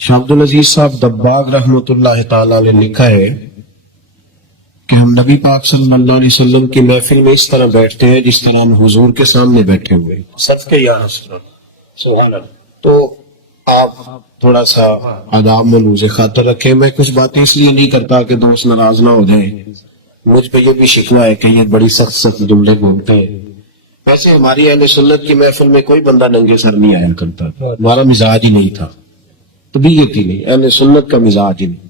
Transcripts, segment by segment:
شاہ عبدالعزیز صاحب دباغ رحمۃ اللہ تعالی نے لکھا ہے کہ ہم نبی پاک صلی اللہ علیہ وسلم کی محفل میں اس طرح بیٹھتے ہیں جس طرح ہم حضور کے سامنے بیٹھے ہوئے صف کے یا سبحان اللہ. تو آپ تھوڑا سا آداب ملوز خاطر رکھیں. میں کچھ باتیں اس لیے نہیں کرتا کہ دوست ناراض نہ ہو جائیں. مجھ پہ یہ بھی شکوہ ہے کہ یہ بڑی سخت سخت جملے بولتے ہیں. ویسے ہماری اہل سنت کی محفل میں کوئی بندہ ننگے سر نہیں آیا کرتا. ہمارا مزاج ہی نہیں تھا, طبیعت ہی نہیں, اہل سنت کا مزاج ہی نہیں.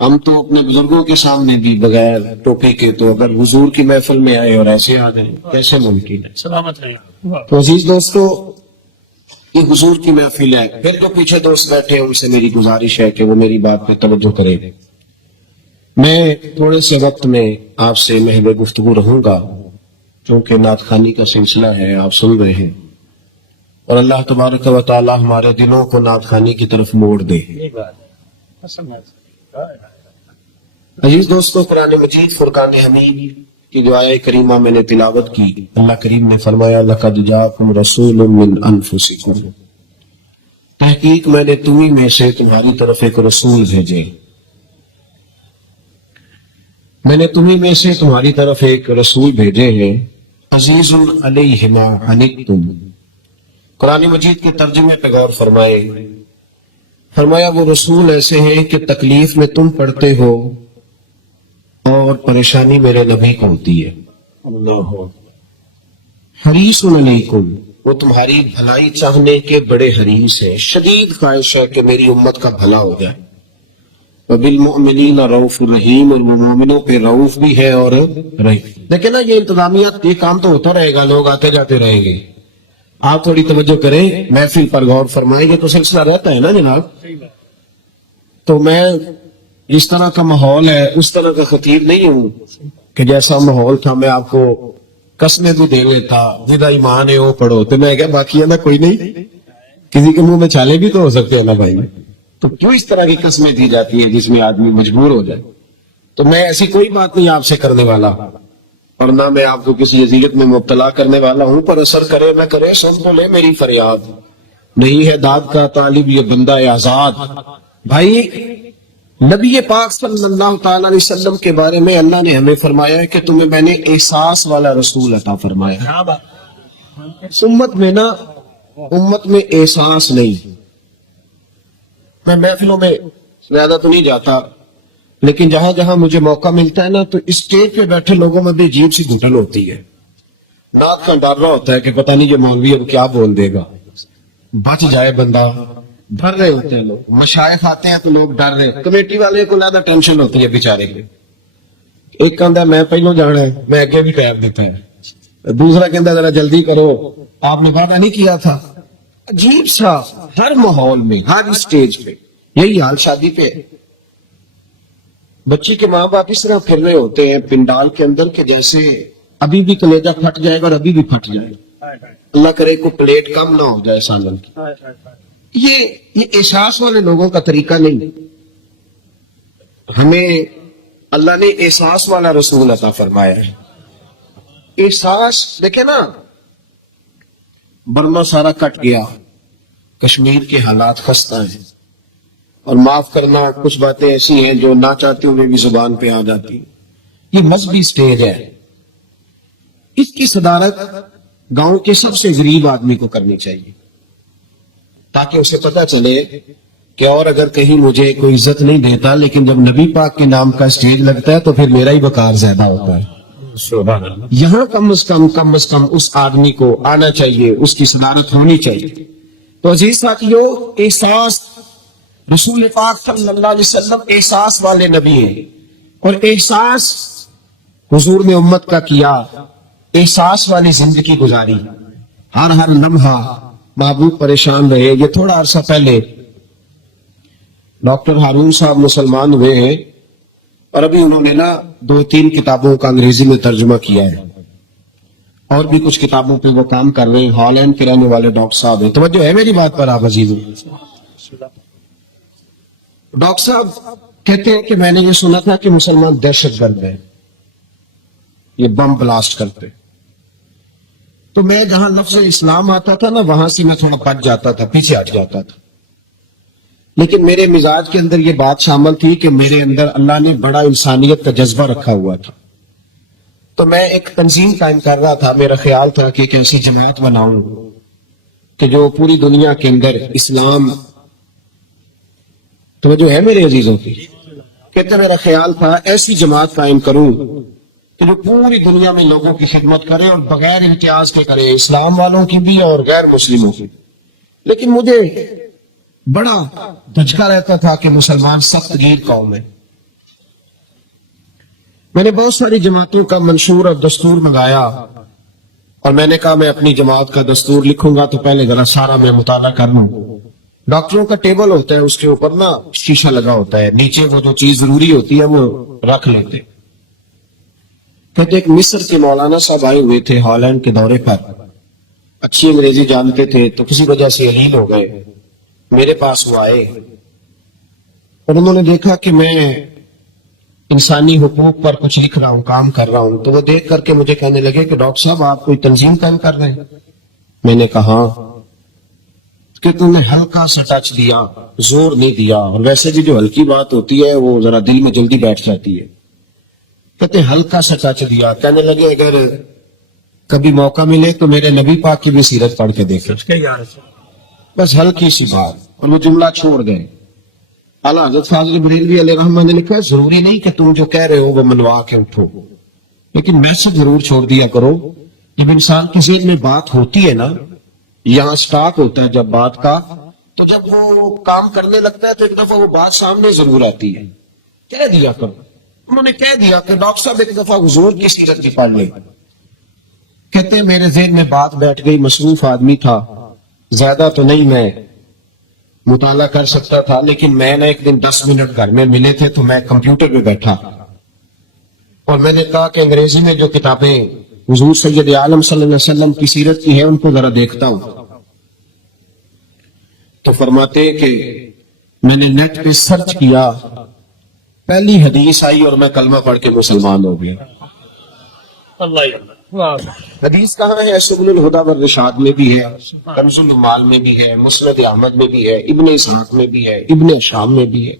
ہم تو اپنے بزرگوں کے سامنے بھی بغیر ٹوپی کے, تو اگر حضور کی محفل میں آئے اور ایسے آ جائیں کیسے ممکن ہے؟ سلامت رہے. تو عزیز دوستو, یہ حضور کی محفل ہے. پھر جو پیچھے دوست بیٹھے ہیں ان سے میری گزارش ہے کہ وہ میری بات پہ توجہ کریں. میں تھوڑے سے وقت میں آپ سے محو گفتگو رہوں گا کیونکہ نعت خوانی کا سلسلہ ہے, آپ سن رہے ہیں, اور اللہ تبارک و تعالی ہمارے دلوں کو نعت خوانی کی طرف موڑ دے. یہ بات ہے. عزیز دوستو, قرآن مجید فرقان حمید کی جو آیہ کریمہ میں نے تلاوت کی, اللہ کریم نے فرمایا لَقَدْ جَاءَكُمْ رَسُولٌ مِّنْ أَنفُسِكُمْ, تحقیق میں نے تمہیں میں سے تمہاری طرف ایک رسول بھیجے. میں نے تمہیں میں سے تمہاری طرف ایک رسول بھیجے ہیں. عزیز علیہ ما عنتم. قرآن مجید کے ترجمے پہ غور فرمائے. فرمایا وہ رسول ایسے ہیں کہ تکلیف میں تم پڑتے ہو اور پریشانی میرے نبی کو ہوتی ہے. اللہ حریص علیکم, وہ تمہاری بھلائی چاہنے کے بڑے حریص ہیں, شدید خواہش ہے کہ میری امت کا بھلا ہو جائے. وبالمؤمنین رؤوف الرحیم, اور وہ مومنوں پہ رؤوف بھی ہے اور رحیم. لیکن نا یہ انتظامیات, یہ کام تو ہوتا رہے گا, لوگ آتے جاتے رہیں گے. آپ تھوڑی توجہ کریں, محفل پر غور فرمائیں. یہ تو سلسلہ رہتا ہے نا جناب. تو میں جس طرح کا ماحول ہے اس طرح کا خطیب نہیں ہوں کہ جیسا ماحول تھا میں آپ کو قسمیں بھی دے لیتا, جدا ایمان ہے وہ پڑھو, تو میں کیا باقی ہے نا کوئی نہیں, کسی کے منہ میں چھالے بھی تو ہو سکتے ہیں نا بھائی. تو کیوں اس طرح کی قسمیں دی جاتی ہیں جس میں آدمی مجبور ہو جائے؟ تو میں ایسی کوئی بات نہیں آپ سے کرنے والا, اور نہ میں آپ کو کسی اذیت میں مبتلا کرنے والا ہوں. پر اثر کرے نہ کرے, سن تو لے میری فریاد. نہیں ہے داد کا طالب یہ بندہ آزاد. بھائی نبی پاک صلی اللہ تعالی علیہ وسلم کے بارے میں اللہ نے ہمیں فرمایا ہے کہ تمہیں میں نے احساس والا رسول عطا فرمایا. امت میں نا, امت میں احساس نہیں. میں محفلوں میں زیادہ تو نہیں جاتا, لیکن جہاں جہاں مجھے موقع ملتا ہے نا, تو اسٹیج پہ بیٹھے لوگوں میں بھی عجیب سی گھٹن ہوتی ہے. نعت کا ڈر رہا ہوتا ہے کہ پتہ نہیں یہ مولوی اب کیا بول دے گا, بچ جائے بندہ. ڈر رہے ہوتے ہیں لوگ. مشائخ آتے ہیں تو لوگ ڈر رہے, کمیٹی والے کو زیادہ ٹینشن ہوتی ہے بیچارے کے. ایک کہتا ہے میں پہلو جانا ہے, میں آگے بھی ٹائم دیتا ہے. دوسرا کہتا ہے ذرا جلدی کرو, آپ نے وعدہ نہیں کیا تھا. عجیب سا ہر ماحول میں, ہر اسٹیج پہ یہی حال. شادی پہ بچی کے ماں باپ اس طرح پھر رہے ہوتے ہیں پنڈال کے اندر کہ جیسے ابھی بھی کلیجہ پھٹ جائے گا اور ابھی بھی پھٹ جائے گا. اللہ کرے کو پلیٹ کم نہ ہو جائے سالن کی. یہ احساس والے لوگوں کا طریقہ نہیں. ہمیں اللہ نے احساس والا رسول عطا فرمایا ہے. احساس دیکھیں نا, برما سارا کٹ گیا, کشمیر کے حالات خستہ ہیں, اور معاف کرنا کچھ باتیں ایسی ہیں جو نہ چاہتے ہوئے بھی زبان پہ آ جاتی. یہ مذہبی سٹیج ہے, اس کی صدارت گاؤں کے سب سے غریب آدمی کو کرنی چاہیے, تاکہ اسے پتہ چلے کہ اور اگر کہیں مجھے کوئی عزت نہیں دیتا, لیکن جب نبی پاک کے نام کا سٹیج لگتا ہے تو پھر میرا ہی وقار زیادہ ہوتا ہے. یہاں کم از کم اس آدمی کو آنا چاہیے, اس کی صدارت ہونی چاہیے. تو عزیز ساتھیو, احساس, رسول پاک صلی اللہ علیہ وسلم احساس والے نبی ہیں, اور احساس حضور نے امت کا کیا. احساس والی زندگی گزاری, ہر لمحہ محبوب پریشان رہے. یہ تھوڑا عرصہ پہلے ڈاکٹر ہارون صاحب مسلمان ہوئے ہیں, اور ابھی انہوں نے نا 2-3 کتابوں کا انگریزی میں ترجمہ کیا ہے, اور بھی کچھ کتابوں پہ وہ کام کر رہے ہیں. ہالینڈ کے رہنے والے ڈاکٹر صاحب ہیں. توجہ ہے میری بات پر آپ عزیزوں؟ ڈاکٹر صاحب کہتے ہیں کہ میں نے یہ سنا تھا کہ مسلمان دہشت گرد ہیں, یہ بم بلاسٹ کرتے. تو میں جہاں لفظ اسلام آتا تھا نا, وہاں سے میں تھوڑا پچ جاتا تھا, پیچھے ہٹ جاتا تھا. لیکن میرے مزاج کے اندر یہ بات شامل تھی کہ میرے اندر اللہ نے بڑا انسانیت کا جذبہ رکھا ہوا تھا. تو میں ایک تنظیم قائم کر رہا تھا. میرا خیال تھا کہ ایک ایسی جماعت بناؤں کہ جو پوری دنیا کے اندر اسلام تو جو ہے میرے عزیزوں کی کہتے میرا خیال تھا ایسی جماعت قائم کروں کہ جو پوری دنیا میں لوگوں کی خدمت کرے اور بغیر امتیاز کے کرے, اسلام والوں کی بھی اور غیر مسلموں کی. لیکن مجھے بڑا دھچکا رہتا تھا کہ مسلمان سخت گیر قوم ہے. میں نے بہت ساری جماعتوں کا منشور اور دستور منگایا اور میں نے کہا میں اپنی جماعت کا دستور لکھوں گا تو پہلے ذرا سارا میں مطالعہ کر لوں. ڈاکٹروں کا ٹیبل ہوتا ہے, اس کے اوپر نا شیشہ لگا ہوتا ہے, نیچے وہ جو چیز ضروری ہوتی ہے وہ رکھ لیتے. کہتے ایک مصر کے مولانا صاحب آئے ہوئے تھے ہالینڈ کے دورے پر, اچھی انگریزی جانتے تھے تو کسی وجہ سے علیل ہو گئے. میرے پاس وہ آئے اور انہوں نے دیکھا کہ میں انسانی حقوق پر کچھ لکھ رہا ہوں, کام کر رہا ہوں. تو وہ دیکھ کر کے مجھے کہنے لگے کہ ڈاکٹر صاحب آپ کوئی تنظیم قائم کر رہے ہیں؟ میں نے کہا کہ تم نے ہلکا سا ٹچ دیا, زور نہیں دیا, اور ویسے بھی جو ہلکی بات ہوتی ہے وہ ذرا دل میں جلدی بیٹھ جاتی ہے. کہتے ہلکا سا ٹچ دیا. کہنے لگے اگر کبھی موقع ملے تو میرے نبی پاک کی بھی سیرت پڑھ کے دیکھیں, بس ہلکی سی بات. اور وہ جملہ چھوڑ گئے. اعلیٰ حضرت فاضل بریلوی علیہ رحمہ نے لکھا ضروری نہیں کہ تم جو کہہ رہے ہو وہ منوا کے اٹھو, لیکن میسج ضرور چھوڑ دیا کرو. جب انسان کی ذہن میں بات ہوتی ہے نا, یہاں سٹاک ہوتا ہے جب بات کا, تو جب وہ کام کرنے لگتا ہے تو ایک دفعہ وہ بات سامنے ضرور آتی ہے. کہہ دیا کرو. انہوں نے کہہ دیا کہ ڈاکٹر صاحب ایک دفعہ حضور کی سیرت کی پڑھ لیں. کہتے ہیں میرے ذہن میں بات بیٹھ گئی. مصروف آدمی تھا, زیادہ تو نہیں میں مطالعہ کر سکتا تھا, لیکن میں نے ایک دن 10 منٹ گھر میں ملے تھے تو میں کمپیوٹر پہ بیٹھا اور میں نے کہا کہ انگریزی میں جو کتابیں حضور سید عالم صلی اللہ علیہ وسلم کی سیرت کی ہے ان کو ذرا دیکھتا ہوں. تو فرماتے کہ میں نے نیٹ پہ سرچ کیا, پہلی حدیث آئی اور میں کلمہ پڑھ کے مسلمان ہو گیا. حدیث کہاں ہے؟ سبل الہدی والرشاد میں بھی ہے, کنز العمال میں بھی ہے, مسند احمد میں بھی ہے, ابن اسحاق میں بھی ہے, ابن شام میں بھی ہے,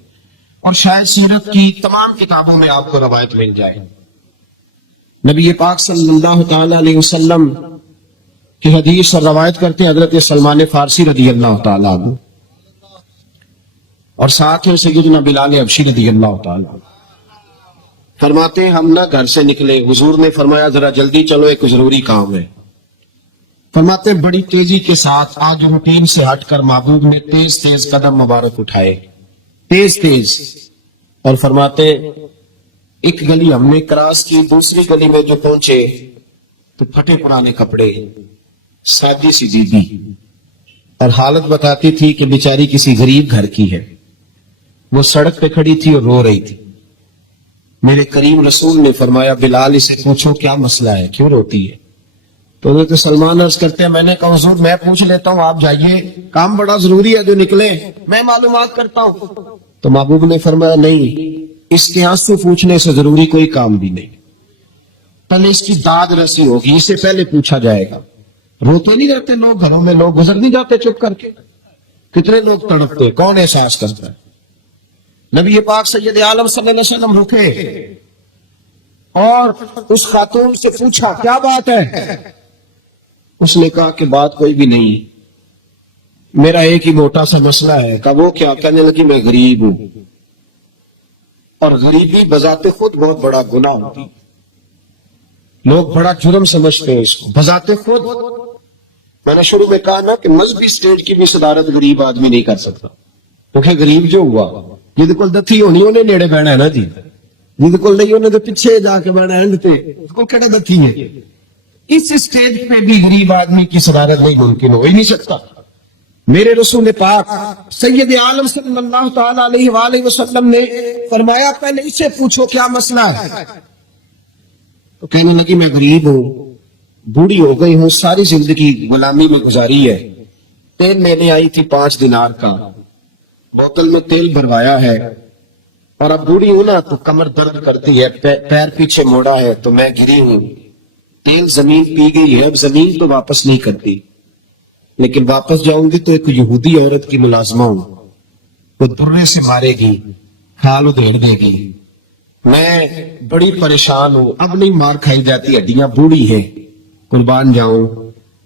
اور شاید سیرت کی تمام کتابوں میں آپ کو روایت مل جائے. نبی پاک صلی اللہ تعالی علیہ وسلم کی حدیث اور روایت کرتے ہیں حضرت سلمان فارسی رضی اللہ تعالی عنہ, اور ساتھ ہیں سیدنا بلال حبشی رضی اللہ تعالی عنہ. فرماتے ہیں ہم نہ گھر سے نکلے, حضور نے فرمایا ذرا جلدی چلو ایک ضروری کام ہے. فرماتے ہیں بڑی تیزی کے ساتھ آج روٹین سے ہٹ کر محبوب نے تیز تیز قدم مبارک اٹھائے, تیز تیز, اور فرماتے ایک گلی ہم نے کراس کی, دوسری گلی میں جو پہنچے تو پھٹے پرانے کپڑے, سادی سی بیوی, اور حالت بتاتی تھی کہ بیچاری کسی غریب گھر کی ہے. وہ سڑک پہ کھڑی تھی اور رو رہی تھی. میرے کریم رسول نے فرمایا بلال اسے پوچھو کیا مسئلہ ہے, کیوں روتی ہے؟ تو حضرت سلمان عرض کرتے ہیں میں نے کہا حضور میں پوچھ لیتا ہوں, آپ جائیے, کام بڑا ضروری ہے جو نکلے, میں معلومات کرتا ہوں. تو محبوب نے فرمایا نہیں, اس کے آنسو پوچھنے سے ضروری کوئی کام بھی نہیں, پہلے اس کی داد رسی ہوگی, اسے پہلے پوچھا جائے گا. روتے نہیں رہتے لوگ گھروں میں, لوگ گزر نہیں جاتے چپ کر کے, کتنے لوگ تڑپتے, کون احساس کرتا ہے؟ نبی پاک سید عالم صلی اللہ علیہ وسلم رکے اور اس خاتون سے پوچھا کیا بات ہے؟ اس نے کہا کہ بات کوئی بھی نہیں, میرا ایک ہی موٹا سا مسئلہ ہے. کہا وہ کیا؟ کہنے لگی میں غریب ہوں, اور غریبی بذات خود بہت بڑا گناہ ہوتی, لوگ بڑا جرم سمجھتے ہیں اس کو بذات خود. میں نے شروع میں کہا نا کہ مذہبی سٹیج کی بھی صدارت غریب آدمی نہیں کر سکتا, کیونکہ غریب جو ہوا جہد کول دتھی ہونی انہیں نیڑے بہنا ہے نا جی, جہد کول نہیں انہیں تو پیچھے جا کے بہنا ہے, اس کو کہڑا دتھی ہے. اس سٹیج پہ بھی غریب آدمی کی صدارت نہیں ممکن ہو ہی نہیں سکتا. میرے رسول پاک سید عالم صلی اللہ تعالی علیہ وآلہ وسلم نے فرمایا پہلے اسے پوچھو کیا مسئلہ ہے. تو کہنے لگی میں غریب ہوں, بوڑھی ہو گئی ہوں, ساری زندگی غلامی میں گزاری ہے, تیل لینے آئی تھی 5 دینار کا, بوتل میں تیل بھروایا ہے, اور اب بوڑھی ہوں نا تو کمر درد کرتی ہے, پیر پیچھے موڑا ہے تو میں گری ہوں, تیل زمین پی گئی ہے, اب زمین تو واپس نہیں کرتی, لیکن واپس جاؤں گی تو ایک یہودی عورت کی ملازمہ ہوں, وہ درے سے مارے گی، کھال ادھیڑ دے گی، میں بڑی پریشان ہوں، اب نہیں مار کھائی جاتی، ہڈیاں بوڑھی ہیں، قربان جاؤں۔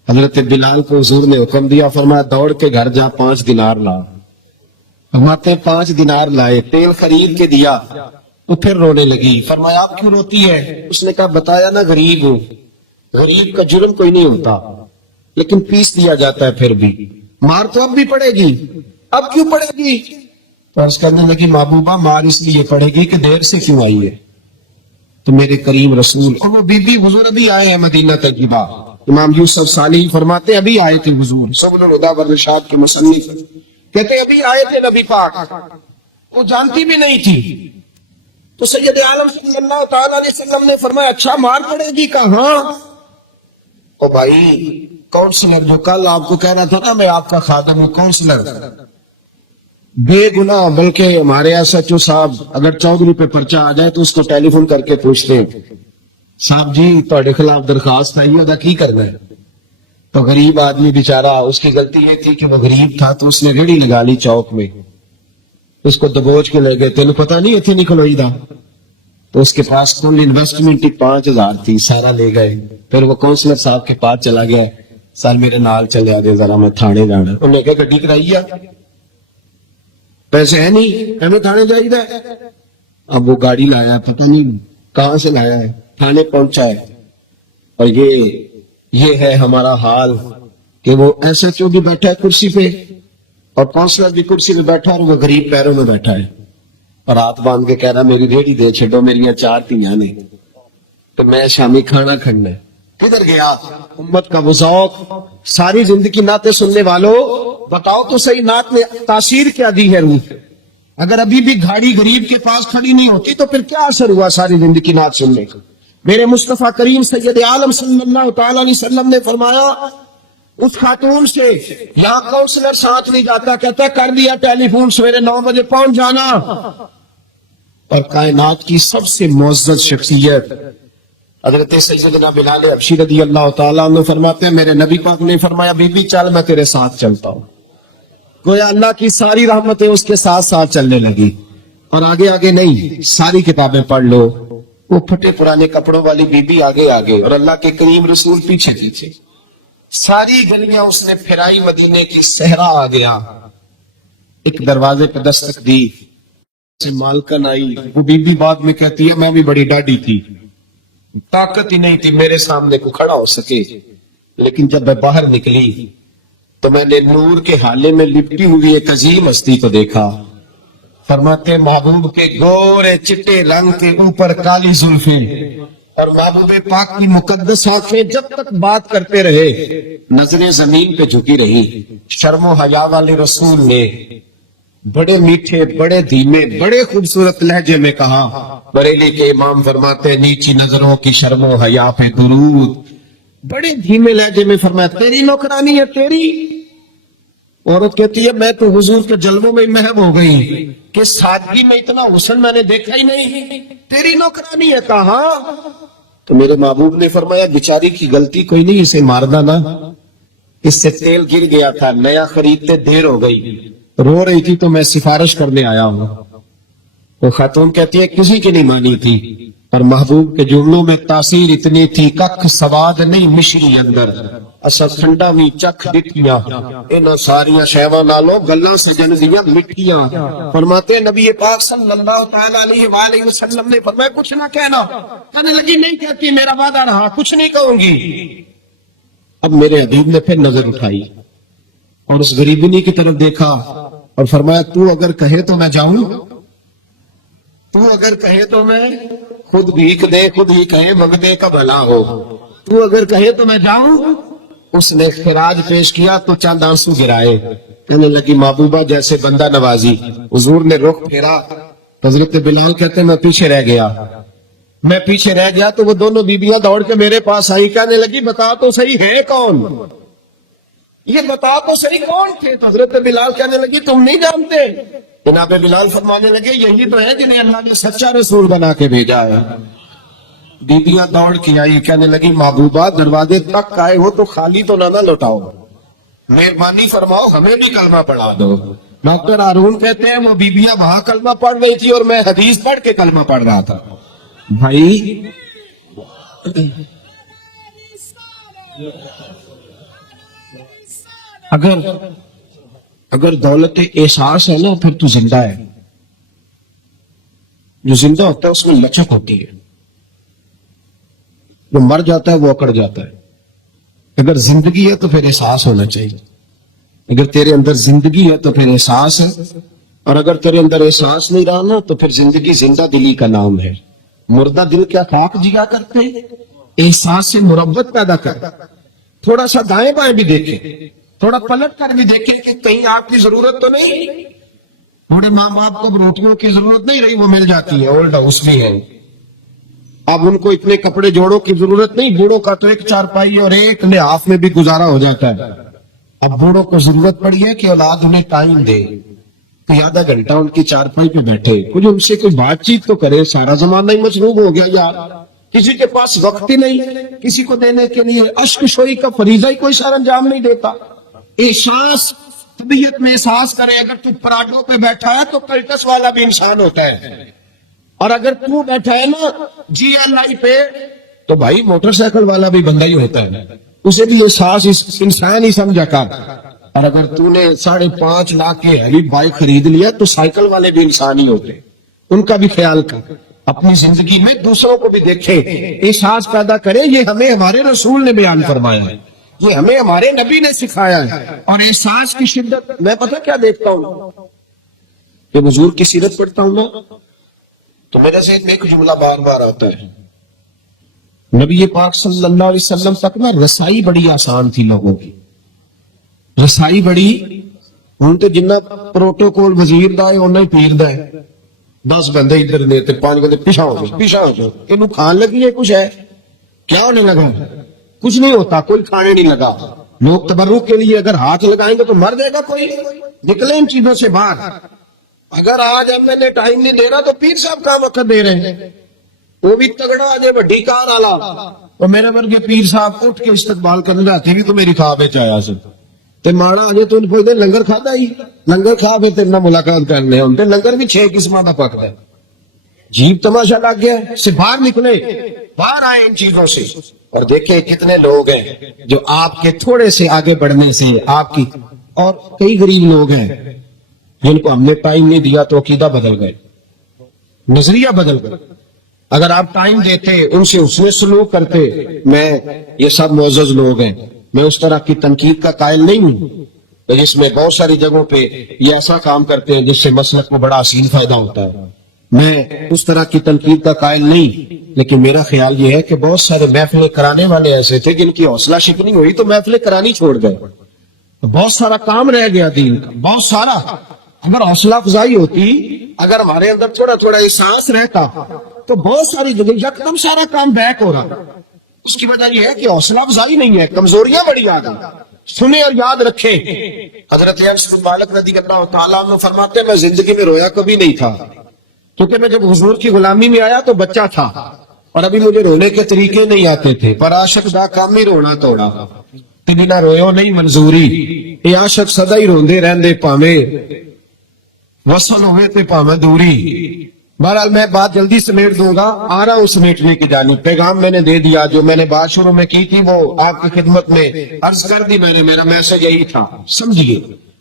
حضرت بلال کو حضور نے حکم دیا، فرمایا دوڑ کے گھر جا 5 دینار لا۔ فرماتے 5 دینار لائے، تیل خرید کے دیا، وہ پھر رونے لگی۔ فرمایا آپ کیوں روتی ہے؟ اس نے کہا بتایا نا غریب ہوں، غریب کا جرم کوئی نہیں ہوتا، لیکن پیس دیا جاتا ہے، پھر بھی مار تو اب بھی پڑے گی، اب کیوں پڑے گی؟ تو عرض کرنے لگی محبوبہ مار اس لیے پڑے گی کہ دیر سے کیوں آئی ہے؟ تو میرے کریم رسول اور وہ بی بی حضور ابھی آئے ہیں مدینہ طیبہ، امام یوسف صالحی فرماتے ابھی آئے تھے حضور، سبل الہدی والرشاد کے مصنف کہتے ابھی آئے تھے نبی پاک، وہ جانتی بھی نہیں تھی۔ تو سید عالم صلی اللہ تعالی علیہ وسلم نے فرمایا اچھا مار پڑے گی؟ کہاں؟ او بھائی کونسلر جو کل آپ کو کہہ رہا تھا نا میں آپ کا خادم ہوں، کونسلر بے گناہ، بلکہ ہمارے ایس ایچ او صاحب اگر چودھری پہ پرچہ آ جائے تو اس کو ٹیلی فون کر کے پوچھتے ہیں صاحب جی تہاڈے خلاف درخواست آئی ہے، کی کرنا ہے؟ تو غریب آدمی بیچارہ، اس کی غلطی یہ تھی کہ وہ غریب تھا تو اس نے ریڑھی لگا لی چوک میں، اس کو دبوچ کے لے گئے، تینوں پتا نہیں اتنے نہیں کھلوئی دا، تو اس کے پاس کل انویسٹمنٹ 5,000 تھی، سارا لے گئے۔ پھر وہ کونسلر صاحب کے پاس چلا گیا، سر میرے نال چلے آگے ذرا میں تھانے جانا، انہوں نے کہا گڈی کرائی ہے، پیسے ہے نہیں ہمیں تھانے جائے گا۔ اب وہ گاڑی لایا، پتہ نہیں کہاں سے لایا ہے، تھانے پہنچا ہے، اور یہ ہے ہمارا حال کہ وہ ایس ایچ او بھی بیٹھا ہے کرسی پہ اور کونسلر بھی کرسی پہ بیٹھا ہے اور وہ غریب پیروں میں بیٹھا ہے اور ہاتھ باندھ کے کہہ رہا میری ریڑھی دے چھڈو، میری 4 تیاں نے تو میں شامی کھانا کھڑنا ہے۔ کدھر گیا امت کا وہ ذوق؟ ساری زندگی نعتیں سننے والوں بتاؤ تو صحیح، نعت نے تاثیر کیا دی ہے روح؟ اگر ابھی بھی گھاڑی غریب کے پاس کھڑی نہیں ہوتی تو پھر کیا اثر ہوا ساری زندگی نعت سننے کا؟ میرے مصطفیٰ کریم سید عالم صلی اللہ تعالی علیہ وسلم نے فرمایا اس خاتون سے یہاں کونسلر ساتھ نہیں جاتا، کہتا کر دیا ٹیلی فون، سویرے 9 بجے پہنچ جانا۔ اور کائنات کی سب سے معزز شخصیت حضرت سیدنا بلال حبشی رضی اللہ تعالیٰ عنہ فرماتے ہیں میرے نبی پاک نے فرمایا بی بی چل میں تیرے ساتھ چلتا ہوں، گویا اللہ کی ساری رحمتیں اس کے ساتھ ساتھ چلنے لگی۔ اور آگے آگے نہیں، ساری کتابیں پڑھ لو، وہ پھٹے پرانے کپڑوں والی بی بی آگے آگے اور اللہ کے کریم رسول پیچھے پیچھے، ساری گلیاں اس نے پھرائی، مدینے کی صحرا آ گیا، ایک دروازے پہ دستک دی، سے مالکن آئی، وہ بی بی بعد میں کہتی ہے میں بھی بڑی ڈاڈی تھی، طاقت ہی نہیں تھی میرے سامنے کو کھڑا ہو سکے، لیکن جب میں باہر نکلی تو میں نے نور کے حالے میں لپٹی ہوئی ایک عظیم ہستی کو دیکھا۔ فرماتے محبوب کے گورے چٹے رنگ کے اوپر کالی زلفیں اور محبوب پاک کی مقدس آنکھیں جب تک بات کرتے رہے نظریں زمین پہ جھکی رہی۔ شرم و حیا والے رسول نے بڑے میٹھے، بڑے دھیمے، بڑے خوبصورت لہجے میں کہا، بریلی کے امام فرماتے نیچی نظروں کی شرم و حیا پہ درود، بڑے دھیمے لہجے میں فرمایا تیری نوکرانی ہے تیری؟ عورت کہتی ہے میں تو حضور کے جلووں میں محو ہو گئی کہ سادگی میں اتنا حسن میں نے دیکھا ہی نہیں، تیری نوکرانی ہے کہاں؟ تو میرے محبوب نے فرمایا بیچاری کی غلطی کوئی نہیں، اسے مارنا نا، اس سے تیل گر گیا تھا، نیا خریدتے دیر ہو گئی، رو رہی تھی تو میں سفارش کرنے آیا ہوں۔ وہ خاتون کہتی ہے کسی کی نہیں مانی تھی، اور محبوب کے جملوں میں تاثیر اتنی تھی ککھ سواد نہیں مشری اندر اسا کھنڈا بھی چکھ دتیاں انہاں ساریاں شیواں نالوں گلاں سجن دیاں مٹھیاں۔ فرماتے نبی پاک صلی اللہ تعالی علیہ وآلہ وسلم نے فرمایا کچھ نہ کہنا، کہنے لگی نہیں کہتی، میرا وعدہ رہا کچھ نہیں کہوں گی۔ اب میرے حبیب نے پھر نظر اٹھائی اور اس غریبنی کی طرف دیکھا اور فرمایا تو اگر کہے تو میں جاؤں، تو اگر کہے تو میں خود بھیک دے، خود ہی کہے مغدے کا بھلا ہو، تو اگر کہے تو میں جاؤں۔ اس نے خراج پیش کیا تو چند آنسو گرائے، کہنے لگی محبوبہ جیسے بندہ نوازی۔ حضور نے رخ پھیرا، حضرت بلال کہتے ہیں میں پیچھے رہ گیا تو وہ دونوں بیبیاں دوڑ کے میرے پاس آئی، کہنے لگی بتا تو صحیح ہے کون، یہ بتا تو صحیح کون تھے؟ تو حضرت بلال کہنے لگی تم نہیں جانتے؟ جناب بلال فرمانے لگے یہی تو ہے جنہیں اللہ نے سچا رسول بنا کے بھیجا ہے۔ بیبیاں دوڑ کے آئی، کہنے لگی محبوبہ دروازے تک آئے ہو تو خالی تو نہ لوٹاؤ، مہربانی فرماؤ ہمیں بھی کلمہ پڑھا دو۔ ڈاکٹر ہارون کہتے ہیں وہ بیبیاں وہاں کلمہ پڑھ رہی تھی اور میں حدیث پڑھ کے کلمہ پڑھ رہا تھا. بھائی اگر دولت احساس ہے نا پھر تو زندہ ہے. جو زندہ ہوتا ہے اس میں لچک ہوتی ہے. جو مر جاتا ہے وہ اکڑ جاتا ہے. اگر زندگی ہے تو پھر احساس ہونا چاہیے. اگر تیرے اندر زندگی ہے تو پھر احساس ہے, اور اگر تیرے اندر احساس نہیں رہا نا تو پھر زندگی زندہ دلی کا نام ہے. مردہ دل کیا خاک جیا کرتے ہیں, احساس سے مربت پیدا کرتا. تھوڑا سا دائیں بائیں بھی دیکھیں, تھوڑا پلٹ کر بھی دیکھیں کہ کہیں آپ کی ضرورت تو نہیں. بوڑھے ماں باپ کو روٹیوں کی ضرورت نہیں رہی, وہ مل جاتی ہے, اولڈ ہاؤس میں ہے. اب ان کو اتنے کپڑے جوڑوں کی ضرورت نہیں, بوڑھوں کا تو ایک چارپائی اور ایک لحاف میں بھی گزارا ہو جاتا ہے. اب بوڑھوں کو ضرورت پڑی ہے کہ اولاد انہیں ٹائم دے, کہ آدھا گھنٹہ ان کی چارپائی پہ بیٹھے, کچھ ان سے کوئی بات چیت تو کرے. سارا زمانہ ہی مصروف ہو گیا یار, کسی کے پاس وقت ہی نہیں کسی کو دینے کے لیے. اشک شوئی کا فریضہ ہی کوئی سر انجام نہیں دیتا. احساس, طبیعت میں احساس کرے. اگر تو پراڈو پہ بیٹھا ہے تو کلٹس والا بھی انسان ہوتا ہے, اور اگر تو بیٹھا ہے نا جی ایل آئی پہ تو بھائی موٹر سائیکل والا بھی بندہ ہی ہوتا ہے, اسے بھی احساس انسان ہی سمجھا کر. اور اگر تو نے 5.5 لاکھ کی ہیوی بائک خرید لیا تو سائیکل والے بھی انسان ہی ہوتے, ان کا بھی خیال کر. اپنی زندگی میں دوسروں کو بھی دیکھے, احساس پیدا کرے. یہ ہمیں ہمارے رسول نے بیان فرمایا ہے, یہ ہمیں ہمارے نبی نے سکھایا ہے. اور احساس کی شدت میں پتہ کیا دیکھتا ہوں کہ حضور کی سیرت پڑھتا ہوں نا تو میرے ذہن میں ایک جملہ بار بار آتا ہے. نبی پاک صلی اللہ علیہ وسلم تک نا رسائی بڑی آسان تھی لوگوں کی, رسائی بڑی. ہوں تو جنہ پروٹوکول وزیر دا ہے اُنہ ہی پیر دا ہے. 10 بندے ادھر نے 5 بندے پیچھا ہو گئے. یہ کھان لگی ہے, کچھ ہے کیا ہونے لگا؟ کچھ نہیں ہوتا, کوئی کھانے نہیں لگا. لوگ تبرک کے لیے اگر ہاتھ لگائیں گے تو مر دے گا کوئی. نکلے ان چیزوں سے باہر. اگر آج ہم نے ٹائم نہیں دے رہا تو پیر صاحب کا وقت دے رہے ہیں, وہ بھی تگڑا آج بڑی کار آلا, اور میرے ورگے پیر صاحب اٹھ کے استقبال کرنے جاتے بھی تو میری خواب آیا سے تے ماڑا آجے تو پوچھتے لنگر کھادا ہی, لنگر کھا کے تیرے ملاقات کرنے ہوں. لنگر بھی 6 قسموں کا پکتا ہے. جیب تماشا لگ گیا سے باہر نکلے, باہر آئے ان چیزوں سے, اور دیکھیں کتنے لوگ ہیں جو آپ کے تھوڑے سے آگے بڑھنے سے آپ کی, اور کئی غریب لوگ ہیں جن کو ہم نے ٹائم نہیں دیا تو عقیدہ بدل گئے, نظریہ بدل گئے. اگر آپ ٹائم دیتے, ان سے حسن سلوک کرتے. میں یہ سب معزز لوگ ہیں, میں اس طرح کی تنقید کا قائل نہیں ہوں جس میں بہت ساری جگہوں پہ یہ ایسا کام کرتے ہیں جس سے مسلک کو بڑا حسین فائدہ ہوتا ہے. میں اس طرح کی تنقید کا قائل نہیں, لیکن میرا خیال یہ ہے کہ بہت سارے محفلیں کرانے والے ایسے تھے جن کی حوصلہ شکنی ہوئی تو محفلیں کرانی چھوڑ گئے. بہت سارا کام رہ گیا دین کا, بہت سارا. اگر حوصلہ افزائی ہوتی, اگر ہمارے اندر تھوڑا تھوڑا احساس رہتا تو بہت ساری جگہ یکدم سارا کام بیک ہو رہا. اس کی وجہ یہ ہے کہ حوصلہ افزائی نہیں ہے, کمزوریاں بڑی آ گئی. سنیں اور یاد رکھیں. حضرت انس بن مالک رضی اللہ تعالیٰ عنہ فرماتے ہیں میں زندگی میں رویا کبھی نہیں تھا, کیونکہ میں جب حضور کی غلامی میں آیا تو بچہ تھا اور ابھی مجھے رونے کے طریقے نہیں آتے تھے. پر عاشق دا کام ہی رونا توڑا, تیری نہ رویو نہیں منظوری. یہ عاشق سدا ہی روندے رہندے پاویں وصل ہوئے تے پاویں دوری. بہرحال میں بات جلدی سمیٹ دوں گا, آ رہا ہوں سمیٹنے کی جانب. پیغام میں نے دے دیا, جو میں نے بات شروع میں کی تھی وہ آپ کی خدمت میں عرض کر دی میں نے. میرا میسج یہی تھا, سمجھیے.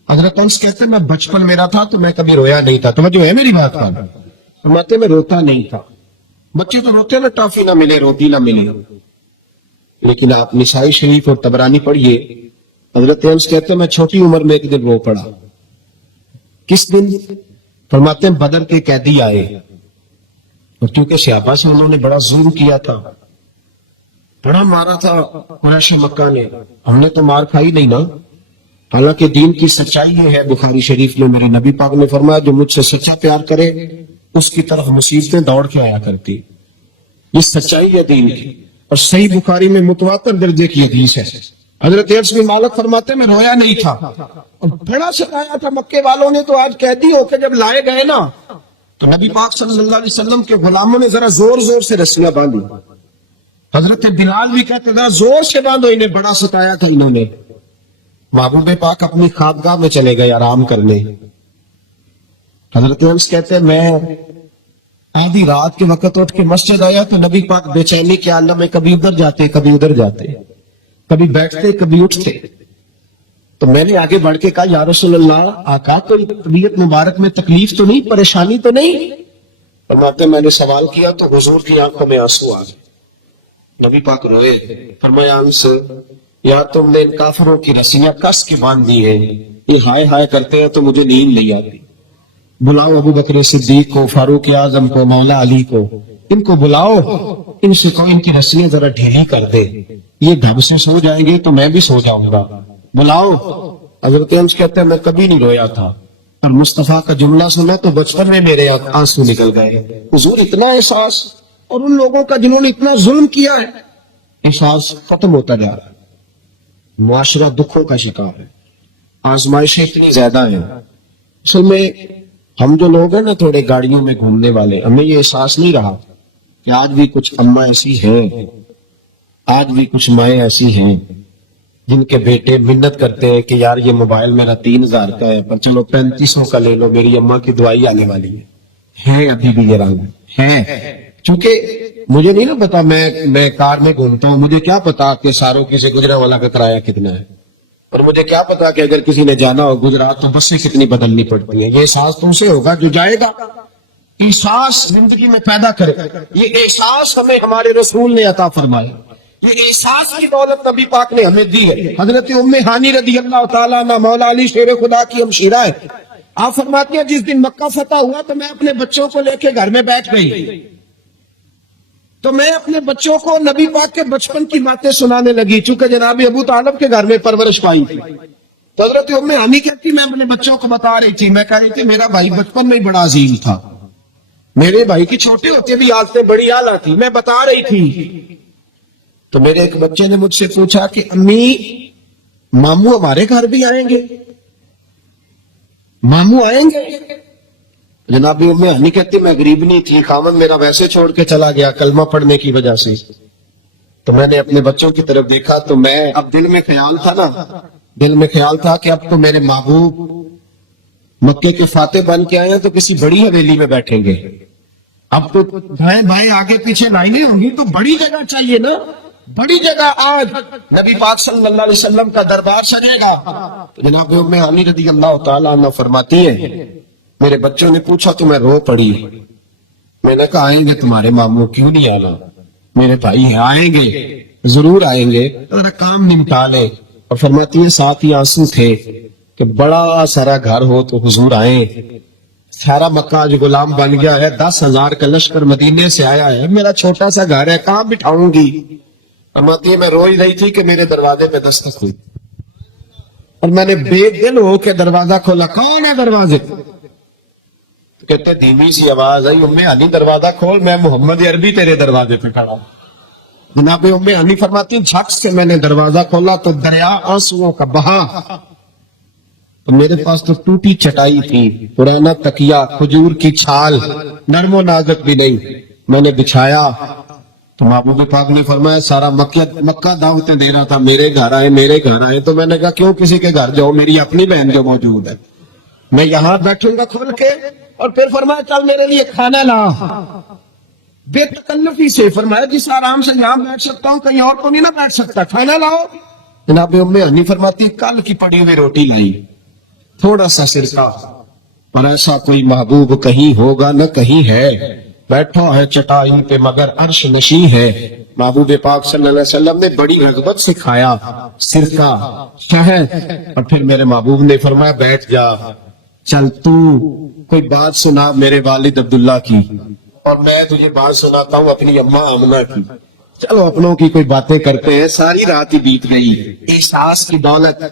حضرت انس کہتے ہیں میں بچپن میرا تھا تو میں کبھی رویا نہیں تھا. توجہ ہے میری بات کا؟ فرماتے میں روتا نہیں تھا. بچے تو روتے نا, ٹافی نہ ملے, روٹی نہ ملے. لیکن آپ نسائی شریف اور طبرانی پڑھیے. حضرت انس کہتے ہیں میں چھوٹی عمر میں ایک دن رو پڑا. کس دن؟ فرماتے ہیں بدر کے قیدی آئے, اور کیونکہ صحابہ سے انہوں نے بڑا ظلم کیا تھا, بڑا مارا تھا قریش مکہ نے. ہم نے تو مار کھائی نہیں نا. حالانکہ دین کی سچائی یہ ہے, بخاری شریف میں میرے نبی پاک نے فرمایا جو مجھ سے سچا پیار کرے اس کی طرف مصیبتیں دوڑ کے آیا کرتی. یہ سچائی ہے دین کی, اور صحیح بخاری میں متواتر درجے کی حدیث ہے. حضرت انس بن مالک فرماتے میں رویا نہیں تھا, اور بڑا ستایا تھا مکے والوں نے. تو آج قیدی ہو کے جب لائے گئے نا تو نبی پاک صلی اللہ علیہ وسلم کے غلاموں نے ذرا زور زور سے رسیاں باندھی. حضرت بلال بھی کہتے تھا زور سے باندھو, انہیں بڑا ستایا تھا انہوں نے. محبوب پاک اپنی خوابگاہ میں چلے گئے آرام کرنے. حضرت انس کہتے ہیں میں آدھی رات کے وقت اٹھ کے مسجد آیا تو نبی پاک بے چینی کے عالم میں کبھی ادھر جاتے کبھی ادھر جاتے، کبھی بیٹھتے کبھی اٹھتے. تو میں نے آگے بڑھ کے کہا یا رسول اللہ آقا کوئی طبیعت مبارک میں تکلیف تو نہیں، پریشانی تو نہیں؟ فرماتے میں نے سوال کیا تو حضور کی آنکھوں میں آنسو آ گئے. نبی پاک روئے. فرمایا انس یا تم نے ان کافروں کی رسیاں کس کی باندھ دی ہیں، یہ ہائے ہائے کرتے ہیں تو مجھے نیند نہیں آتی. بلاؤ ابو بکر صدیق کو، فاروق اعظم کو، مولا علی کو، ان کو بلاؤ، ان سے کہو ان کی رسیاں ذرا ڈھیلی کر دے، یہ ڈھب سے سو جائیں گے تو میں بھی سو جاؤں گا، بلاؤ. حضرت انس کہتے ہیں میں کبھی نہیں رویا تھا، اور مصطفیٰ کا جملہ سنا تو بچپن میں میرے آنسو نکل گئے. حضور اتنا احساس، اور ان لوگوں کا جنہوں نے اتنا ظلم کیا ہے، احساس ختم ہوتا جا رہا ہے. معاشرہ دکھوں کا شکار ہے، آزمائشیں اتنی زیادہ ہیں. اصل میں ہم جو لوگ ہیں نا تھوڑے گاڑیوں میں گھومنے والے، ہمیں یہ احساس نہیں رہا کہ آج بھی کچھ اماں ایسی ہیں، آج بھی کچھ مائیں ایسی ہیں جن کے بیٹے منت کرتے ہیں کہ یار یہ موبائل میرا 3000 کا ہے پر چلو 3500 کا لے لو، میری اماں کی دعائی آنے والی ہے ابھی بھی یہ رنگ ہے. چونکہ مجھے نہیں نا پتا، میں کار میں گھومتا ہوں، مجھے کیا پتا کہ ساروکی سے گجرا والا کا کرایہ کتنا ہے، اور مجھے کیا پتا کہ اگر کسی نے جانا ہو گجرات تو بسیں کتنی بدلنی پڑتی ہیں. یہ احساس تم سے ہوگا جو جائے گا، احساس زندگی میں پیدا کرے. یہ احساس ہمیں ہمارے رسول نے عطا فرمایا، یہ احساس کی دولت نبی پاک نے ہمیں دی ہے. حضرت ام ہانی رضی اللہ تعالیٰ عنہ مولا علی شیر خدا کی ہمشیرہ ہے. آپ فرماتی ہیں جس دن مکہ فتح ہوا تو میں اپنے بچوں کو لے کے گھر میں بیٹھ گئی، تو میں اپنے بچوں کو نبی پاک کے بچپن کی باتیں سنانے لگی، چونکہ جناب ابو طالب کے گھر میں پرورش پائی تھی. تو حضرت ام ہانی کہتی میں اپنے بچوں کو بتا رہی تھی، میں کہہ رہی تھی میرا بھائی بچپن میں ہی بڑا عظیم تھا، میرے بھائی کی چھوٹے ہوتے بھی عادتیں بڑی اعلیٰ تھی، میں بتا رہی تھی. تو میرے ایک بچے نے مجھ سے پوچھا کہ امی ماموں ہمارے گھر بھی آئیں گے، ماموں آئیں گے؟ جناب ام ہانی کہتی میں غریب نہیں تھی، خامن میرا ویسے چھوڑ کے چلا گیا کلمہ پڑھنے کی وجہ سے. تو میں نے اپنے بچوں کی طرف دیکھا تو میں اب دل میں خیال تھا کہ اب تو میرے محبوب مکے کے فاتح بن کے آئے ہیں تو کسی بڑی حویلی میں بیٹھیں گے، اب تو بھائی بھائی آگے پیچھے لائنیں ہوں گی تو بڑی جگہ چاہیے نا، بڑی جگہ. آج نبی پاک صلی اللہ علیہ وسلم کا دربار سجے گا. تو جناب ام ہانی رضی اللہ تعالیٰ عنہ فرماتی ہیں میرے بچوں نے پوچھا تو میں رو پڑی. میں نے کہا آئیں گے تمہارے ماموں، کیوں نہیں آنا؟ میرے بھائی ہیں آئیں گے، ضرور آئیں گے، ذرا کام نمٹا لے. اور فرماتی ہیں ساتھ ہی آنسو تھے کہ بڑا سارا گھر ہو تو حضور آئیں، سارا مکہ آج غلام بن گیا ہے، 10,000 کا لشکر مدینے سے آیا ہے، میرا چھوٹا سا گھر ہے، کہاں بٹھاؤں گی؟ فرماتی ہے میں رو ہی رہی تھی کہ میرے دروازے میں دستک ہوئی اور میں نے بے دل ہو کے دروازہ کھولا. کون ہے دروازے؟ کہتے دھیمی سی آواز آئی ام ہانی دروازہ کھول، میں محمد عربی تیرے دروازے پہ کھڑا. جناب ام ہانی فرماتی جھٹ سے میں نے دروازہ کھولا تو دریا آنسوؤں کا بہا. تو میرے پاس تو ٹوٹی چٹائی تھی، پرانا تکیا، کھجور کی چھال، نرم و نازک بھی نہیں، میں نے بچھایا. تو محبوب پاک نے فرمایا سارا مکہ دعوتیں دے رہا تھا میرے گھر آئے. تو میں نے کہا کیوں کسی کے گھر جاؤ، میری اپنی بہن جو موجود ہے، میں یہاں بیٹھوں گا کھل کے. اور پھر فرمایا چل میرے لیے کھانا لا، بے تکلفی سے. فرمایا جس آرام سے یہاں بیٹھ سکتا ہوں کہیں اور تو نہیں نہ بیٹھ سکتا، کھانا لاؤ. جناب ام ہانی فرماتی کل کی پڑی ہوئی روٹی لائی، تھوڑا سا سرکہ، پر ایسا کوئی محبوب کہیں ہوگا نہ کہیں ہے، بیٹھا ہے چٹائی پہ مگر عرش نشیں ہے. محبوب پاک صلی اللہ علیہ وسلم نے بڑی رغبت سے کھایا سرکہ، شہد، اور پھر میرے محبوب نے فرمایا بیٹھ جا، چل تو کوئی بات سنا میرے والد عبداللہ کی، اور میں تجھے بات سناتا ہوں اپنی اماں آمنہ کی. چلو اپنوں کی کوئی باتیں کرتے ہیں. ساری رات ہی بیت گئی. احساس کی دولت.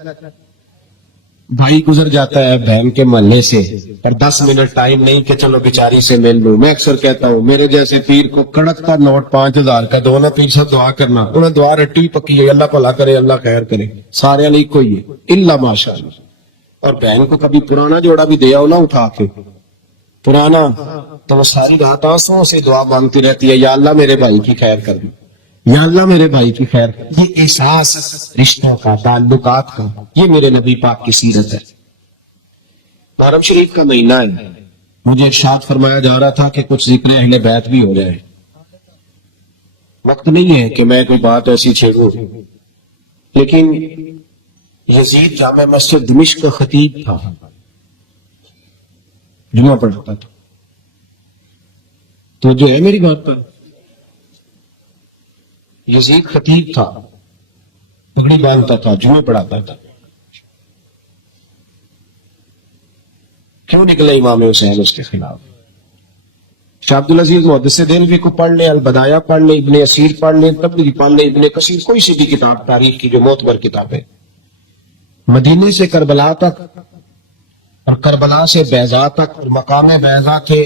بھائی گزر جاتا ہے بہن کے محلے سے، پر 10 منٹ ٹائم نہیں کہ چلو بیچاری سے مل لوں. میں اکثر کہتا ہوں میرے جیسے پیر کو کڑکتا نوٹ 5000 کا دو نا، پیر سے دعا کرنا، انہیں دعا رٹی پکی ہے، اللہ بھلا کرے اللہ خیر کرے، سارے علی کوئی ہے الا ماشاء اللہ. اور بہن کو کبھی پرانا جوڑا بھی دیا ہو نا اٹھا کے پرانا، تو وہ ساری رات آنسوؤں سے دعا مانگتی رہتی ہے یا اللہ میرے بھائی کی خیر کر دے، یا اللہ میرے بھائی کی خیر. یہ احساس رشتوں کا، تعلقات کا، یہ میرے نبی پاک کی سیرت ہے. محرم شریف کا مہینہ ہے، مجھے ارشاد فرمایا جا رہا تھا کہ کچھ ذکر اہل بیت بھی ہو جائے. وقت نہیں ہے کہ میں کوئی بات ایسی چھیڑوں، لیکن یزید جامع مسجد دمشق کا خطیب تھا، جمعہ پڑھتا تھا. تو جو ہے میری بات پر، یزید خطیب تھا، پگڑی باندھتا تھا، جمعے پڑھاتا تھا. کیوں نکلے امام حسین اس کے خلاف؟ شاہ عبدالعزیز محدث دہلوی کو پڑھ لیں، البدایہ پڑھ لیں، ابن اسیر پڑھ لیں، تبری پڑھ لیں، ابن کثیر، کوئی سی بھی کتاب تاریخ کی جو معتبر کتاب ہے. مدینے سے کربلا تک اور کربلا سے بیضا تک اور مقام بیضا کے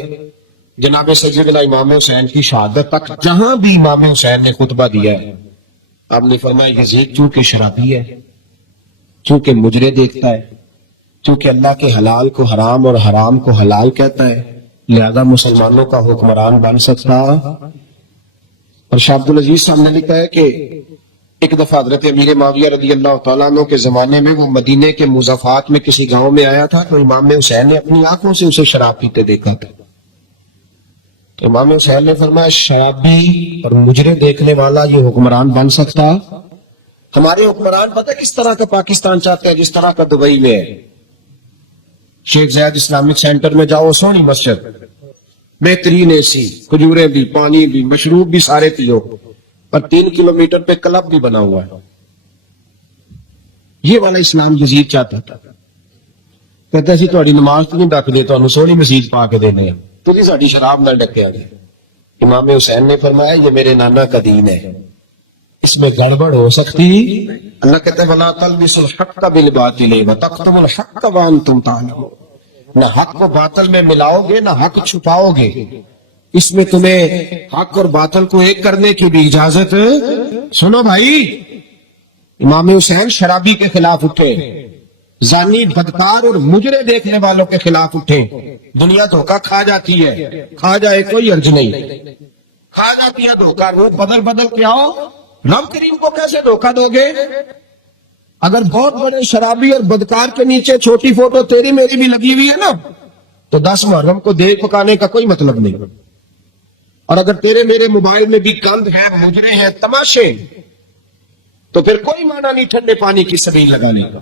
جناب سیدنا امام حسین کی شہادت تک جہاں بھی امام حسین نے خطبہ دیا ہے، آپ نے فرمایا یزید چونکہ شرابی ہے، چونکہ مجرے دیکھتا ہے، چونکہ اللہ کے حلال کو حرام اور حرام کو حلال کہتا ہے، لہذا مسلمانوں کا حکمران بن سکتا. اور شاہ عبدالعزیز صاحب نے لکھا ہے کہ ایک دفعہ حضرت امیر معاویہ رضی اللہ تعالیٰ عنہ کے زمانے میں وہ مدینے کے مضافات میں کسی گاؤں میں آیا تھا، تو امام حسین نے اپنی آنکھوں سے اسے شراب پیتے دیکھا تھا. تو امام حسین نے فرمایا شرابی اور مجرے دیکھنے والا یہ حکمران بن سکتا؟ ہمارے حکمران پتہ کس طرح کا پاکستان چاہتے ہیں؟ جس طرح کا دبئی میں ہے. شیخ زید اسلامک سینٹر میں جاؤ، سونی مسجد، بہترین اے سی، کھجوریں بھی، پانی بھی، مشروب بھی سارے پیو، اور 3 کلومیٹر پہ کلب بھی بنا ہوا ہے. یہ والا اسلام یزید چاہتا تھا. کہتا سی تہاڈی نماز تو نہیں ڈکدی، تانوں سونی مسجد پا کے دینے ہیں، تو جی ساڈی شراب نہ ڈکیا گیا. امام حسین نے فرمایا یہ میرے نانا کا دین ہے، اس میں گڑبڑ ہو سکتی. اللہ کہتے ہیں وَلَا تَلْبِسُوا الْحَقَّ بِالْبَاطِلِ وَتَكْتُمُوا الْحَقَّ وَأَنْتُمْ تَعْلَمُونَ. نہ حق کو باطل میں ملاؤ گے نہ حق چھپاؤ گے. اس میں تمہیں حق اور باطل کو ایک کرنے کی بھی اجازت. سنو بھائی، امام حسین شرابی کے خلاف اٹھے، زانی، بدکار اور مجرے دیکھنے والوں کے خلاف اٹھے. دنیا دھوکہ کھا جاتی ہے، کھا جائے کوئی عرض نہیں، کھا جاتی ہے دھوکہ. وہ بدل بدل کے آؤ، رب کریم کو کیسے دھوکہ دو گے؟ اگر بہت بڑے شرابی اور بدکار کے نیچے چھوٹی فوٹو تیری میری بھی لگی ہوئی ہے نا، تو 10 محرم کو دیکھ پکانے کا کوئی مطلب نہیں. اور اگر تیرے میرے موبائل میں بھی گند ہے، مجرے ہیں، تماشے، تو پھر کوئی معنی نہیں ٹھنڈے پانی کی سبیل لگانے کا،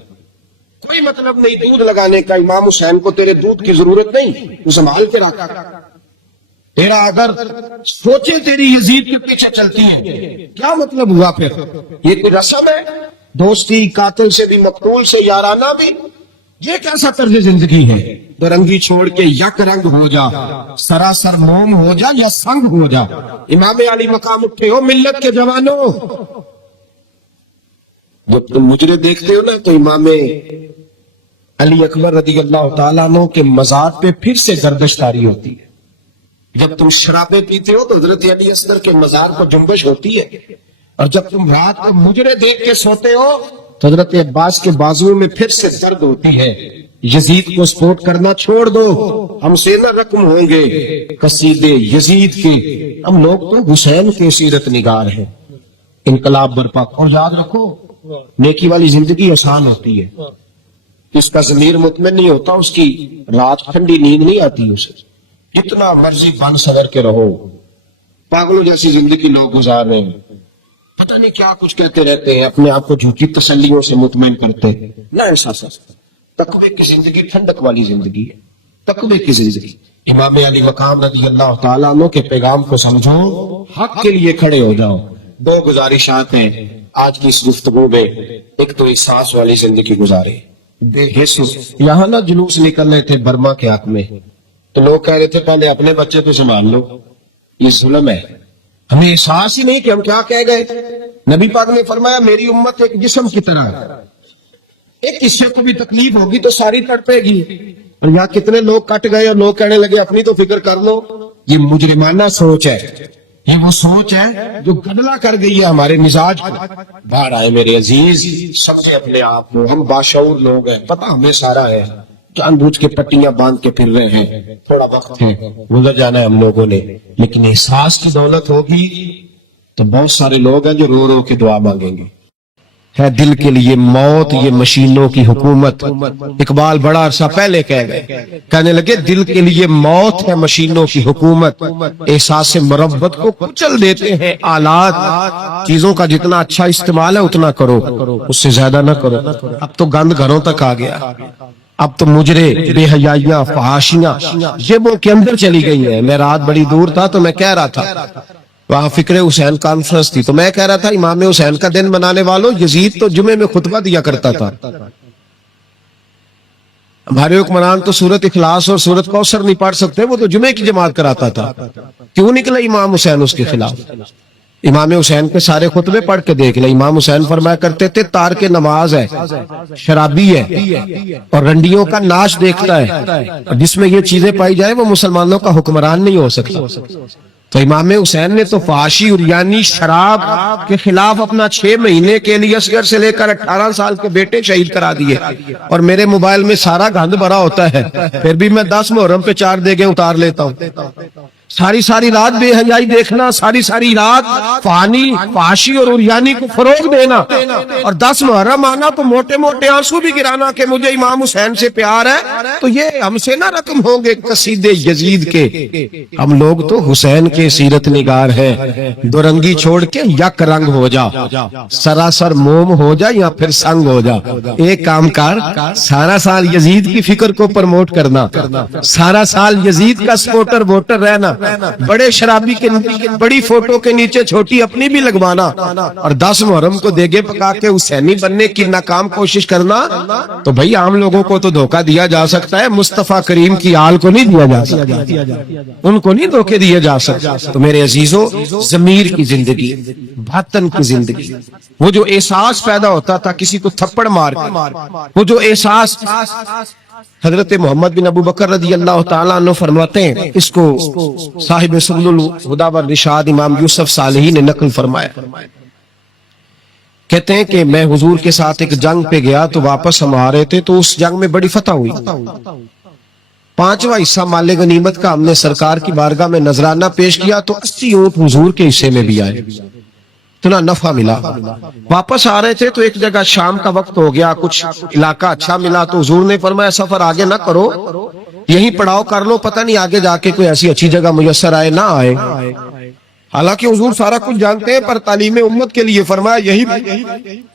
کوئی مطلب نہیں دودھ لگانے کا. امام حسین کو تیرے دودھ کی ضرورت نہیں، تو سنبھال کے رکھ. تیرا اگر سوچے تیری یزید کے پیچھے چلتی ہے، کیا مطلب ہوا پھر؟ یہ کوئی رسم ہے؟ دوستی قاتل سے بھی، مقتول سے یارانہ بھی؟ یہ کیسا طرز زندگی ہے؟ دو رنگی چھوڑ کے یک رنگ ہو جا، سراسر موم ہو جا یا سنگ ہو جا. امام علی مقام اٹھے ہو ملت کے جوانوں. جب تم مجرے دیکھتے ہو نا، تو امام علی اکبر رضی اللہ تعالیٰ عنہ کے مزار پہ پھر سے گردش تاری ہوتی ہے. جب تم شرابیں پیتے ہو تو حضرت علی اصغر کے مزار کو جنبش ہوتی ہے. اور جب تم رات کو مجرے دیکھ کے سوتے ہو تو حضرت عباس کے بازو میں پھر سے درد ہوتی ہے. یزید کو سپورٹ کرنا چھوڑ دو، ہم سے نہ رقم ہوں گے قصیدے یزید کے. ہم لوگ تو حسین کے سیرت نگار ہیں. انقلاب برپا. اور یاد رکھو، نیکی والی زندگی آسان ہوتی ہے. جس کا ضمیر مطمئن نہیں ہوتا، اس کی رات ٹھنڈی نیند نہیں آتی. اسے جتنا مرضی بن سور کے رہو، پاگلوں جیسی زندگی لوگ گزار رہے ہیں، پتہ نہیں کیا کچھ کہتے رہتے ہیں، اپنے آپ کو جھوٹی تسلیوں سے مطمئن کرتے ہیں. نہ ایسا تقوی کی زندگی ٹھنڈک والی زندگی ہے، تقوی کی زندگی. امام علی مقام رضی اللہ تعالیٰ عنہ کے پیغام کو سمجھو، حق کے لیے کھڑے ہو جاؤ. 2 گزارشات ہیں آج کی اس گفتگو میں. ایک تو احساس والی زندگی گزارے. یہاں نہ جلوس نکل رہے تھے برما کے حق میں، تو لوگ کہہ رہے تھے پہلے اپنے بچے تو سنبھال لو. یہ ظلم ہے. ہمیں احساس ہی نہیں کہ ہم کیا کہہ گئے. نبی پاک نے فرمایا میری امت ایک جسم کی طرح ہے، ایک حصے کو بھی تکلیف ہوگی تو ساری تڑپے گی. اور یہاں کتنے لوگ کٹ گئے اور لوگ کہنے لگے اپنی تو فکر کر لو. یہ مجرمانہ سوچ ہے. یہ وہ سوچ ہے جو گدلا کر گئی ہے ہمارے مزاج کو. باہر آئے میرے عزیز، سب نے اپنے آپ کو، ہم باشعور لوگ ہیں، پتہ ہمیں سارا ہے، جان بوجھ کے پٹیاں باندھ کے پھر رہے ہیں. تھوڑا وقت ہے، گزر جانا ہے ہم لوگوں نے. لیکن احساس کی دولت ہوگی تو بہت سارے لوگ ہیں جو رو رو کے دعا مانگیں گے. ہے دل کے لیے موت یہ مشینوں کی حکومت. اقبال بڑا عرصہ پہلے کہہ گئے, کہنے لگے دل کے لیے موت ہے مشینوں کی حکومت, احساس مربت کو کچل دیتے ہیں آلات. چیزوں کا جتنا اچھا استعمال ہے اتنا کرو, اس سے زیادہ نہ کرو. اب تو گند گھروں تک آ گیا, اب تو مجرے, بے حیائیاں, فحاشیاں جیبوں کے اندر چلی گئی ہیں. میں رات بڑی دور تھا تو میں کہہ رہا تھا, وہاں فکر حسین کانفرنس تھی, تو میں کہہ رہا تھا امام حسین کا دن منانے والوں, یزید تو جمعے میں خطبہ دیا کرتا تھا. ہمارے حکمران تو سورت اخلاص اور سورت کوثر نہیں پڑھ سکتے, وہ تو جمعے کی جماعت کراتا تھا. کیوں نکلا امام حسین اس کے خلاف؟ امام حسین کے سارے خطبے پڑھ کے دیکھ لیں. امام حسین فرمایا کرتے تھے تار کے نماز ہے, شرابی ہے, اور رنڈیوں کا ناچ دیکھتا ہے, اور جس میں یہ چیزیں پائی جائیں وہ مسلمانوں کا حکمران نہیں ہو سکتا. تو امام حسین نے تو فحاشی اور یعنی شراب کے خلاف اپنا 6 مہینے کے لیے اصغر سے لے کر 18 سال کے بیٹے شہید کرا دیے. اور میرے موبائل میں سارا گند بھرا ہوتا ہے, پھر بھی میں 10 محرم پہ 4 دیگیں اتار لیتا ہوں. ساری رات بے حیائی دیکھنا, ساری رات فانی, فحاشی اور عریانی کو فروغ دینا, اور 10 محرم آنا تو موٹے موٹے آنسو بھی گرانا کہ مجھے امام حسین سے پیار ہے, تو یہ ہم سے نہ رقم ہوں گے قصیدے یزید کے. ہم لوگ تو حسین کے سیرت نگار ہیں. دو رنگی چھوڑ کے یک رنگ ہو جا, سراسر موم ہو جا یا پھر سنگ ہو جا. ایک کام کر, سارا سال یزید کی فکر کو پرموٹ کرنا, سارا سال یزید کا سپورٹر ووٹر رہنا, بڑے شرابی کے بڑی فوٹو کے نیچے چھوٹی اپنی بھی لگوانا, اور 10 محرم کو دیگے پکا کے حسینی بننے کی ناکام کوشش کرنا. تو بھئی عام لوگوں کو تو دھوکہ دیا جا سکتا ہے, مصطفیٰ کریم کی آل کو نہیں دیا جا سکتا, ان کو نہیں دھوکے دیے جا سکتا. تو میرے عزیزوں, ضمیر کی زندگی, باطن کی زندگی, وہ جو احساس پیدا ہوتا تھا کسی کو تھپڑ مار کے, وہ جو احساس حضرت محمد بن ابو بکر رضی اللہ تعالیٰ عنہ فرماتے ہیں, اس کو صاحب سبل الہدی والرشاد امام یوسف صالحی نے نقل فرمایا. کہتے ہیں کہ میں حضور کے ساتھ ایک جنگ پہ گیا تو واپس ہم آ رہے تھے, تو اس جنگ میں بڑی فتح ہوئی. 5واں حصہ مال غنیمت کا ہم نے سرکار کی بارگاہ میں نذرانہ پیش کیا, تو 80 اونٹ حضور کے حصے میں بھی آئے, اتنا نفع ملا. واپس آ رہے تھے تو ایک جگہ شام کا وقت ہو گیا, کچھ علاقہ اچھا ملا, تو حضور نے فرمایا سفر آگے نہ کرو, یہیں پڑاؤ کر لو, پتہ نہیں آگے جا کے کوئی ایسی اچھی جگہ میسر آئے نہ آئے. حالانکہ حضور سارا کچھ جانتے ہیں, پر تعلیم امت کے لیے فرمایا یہی.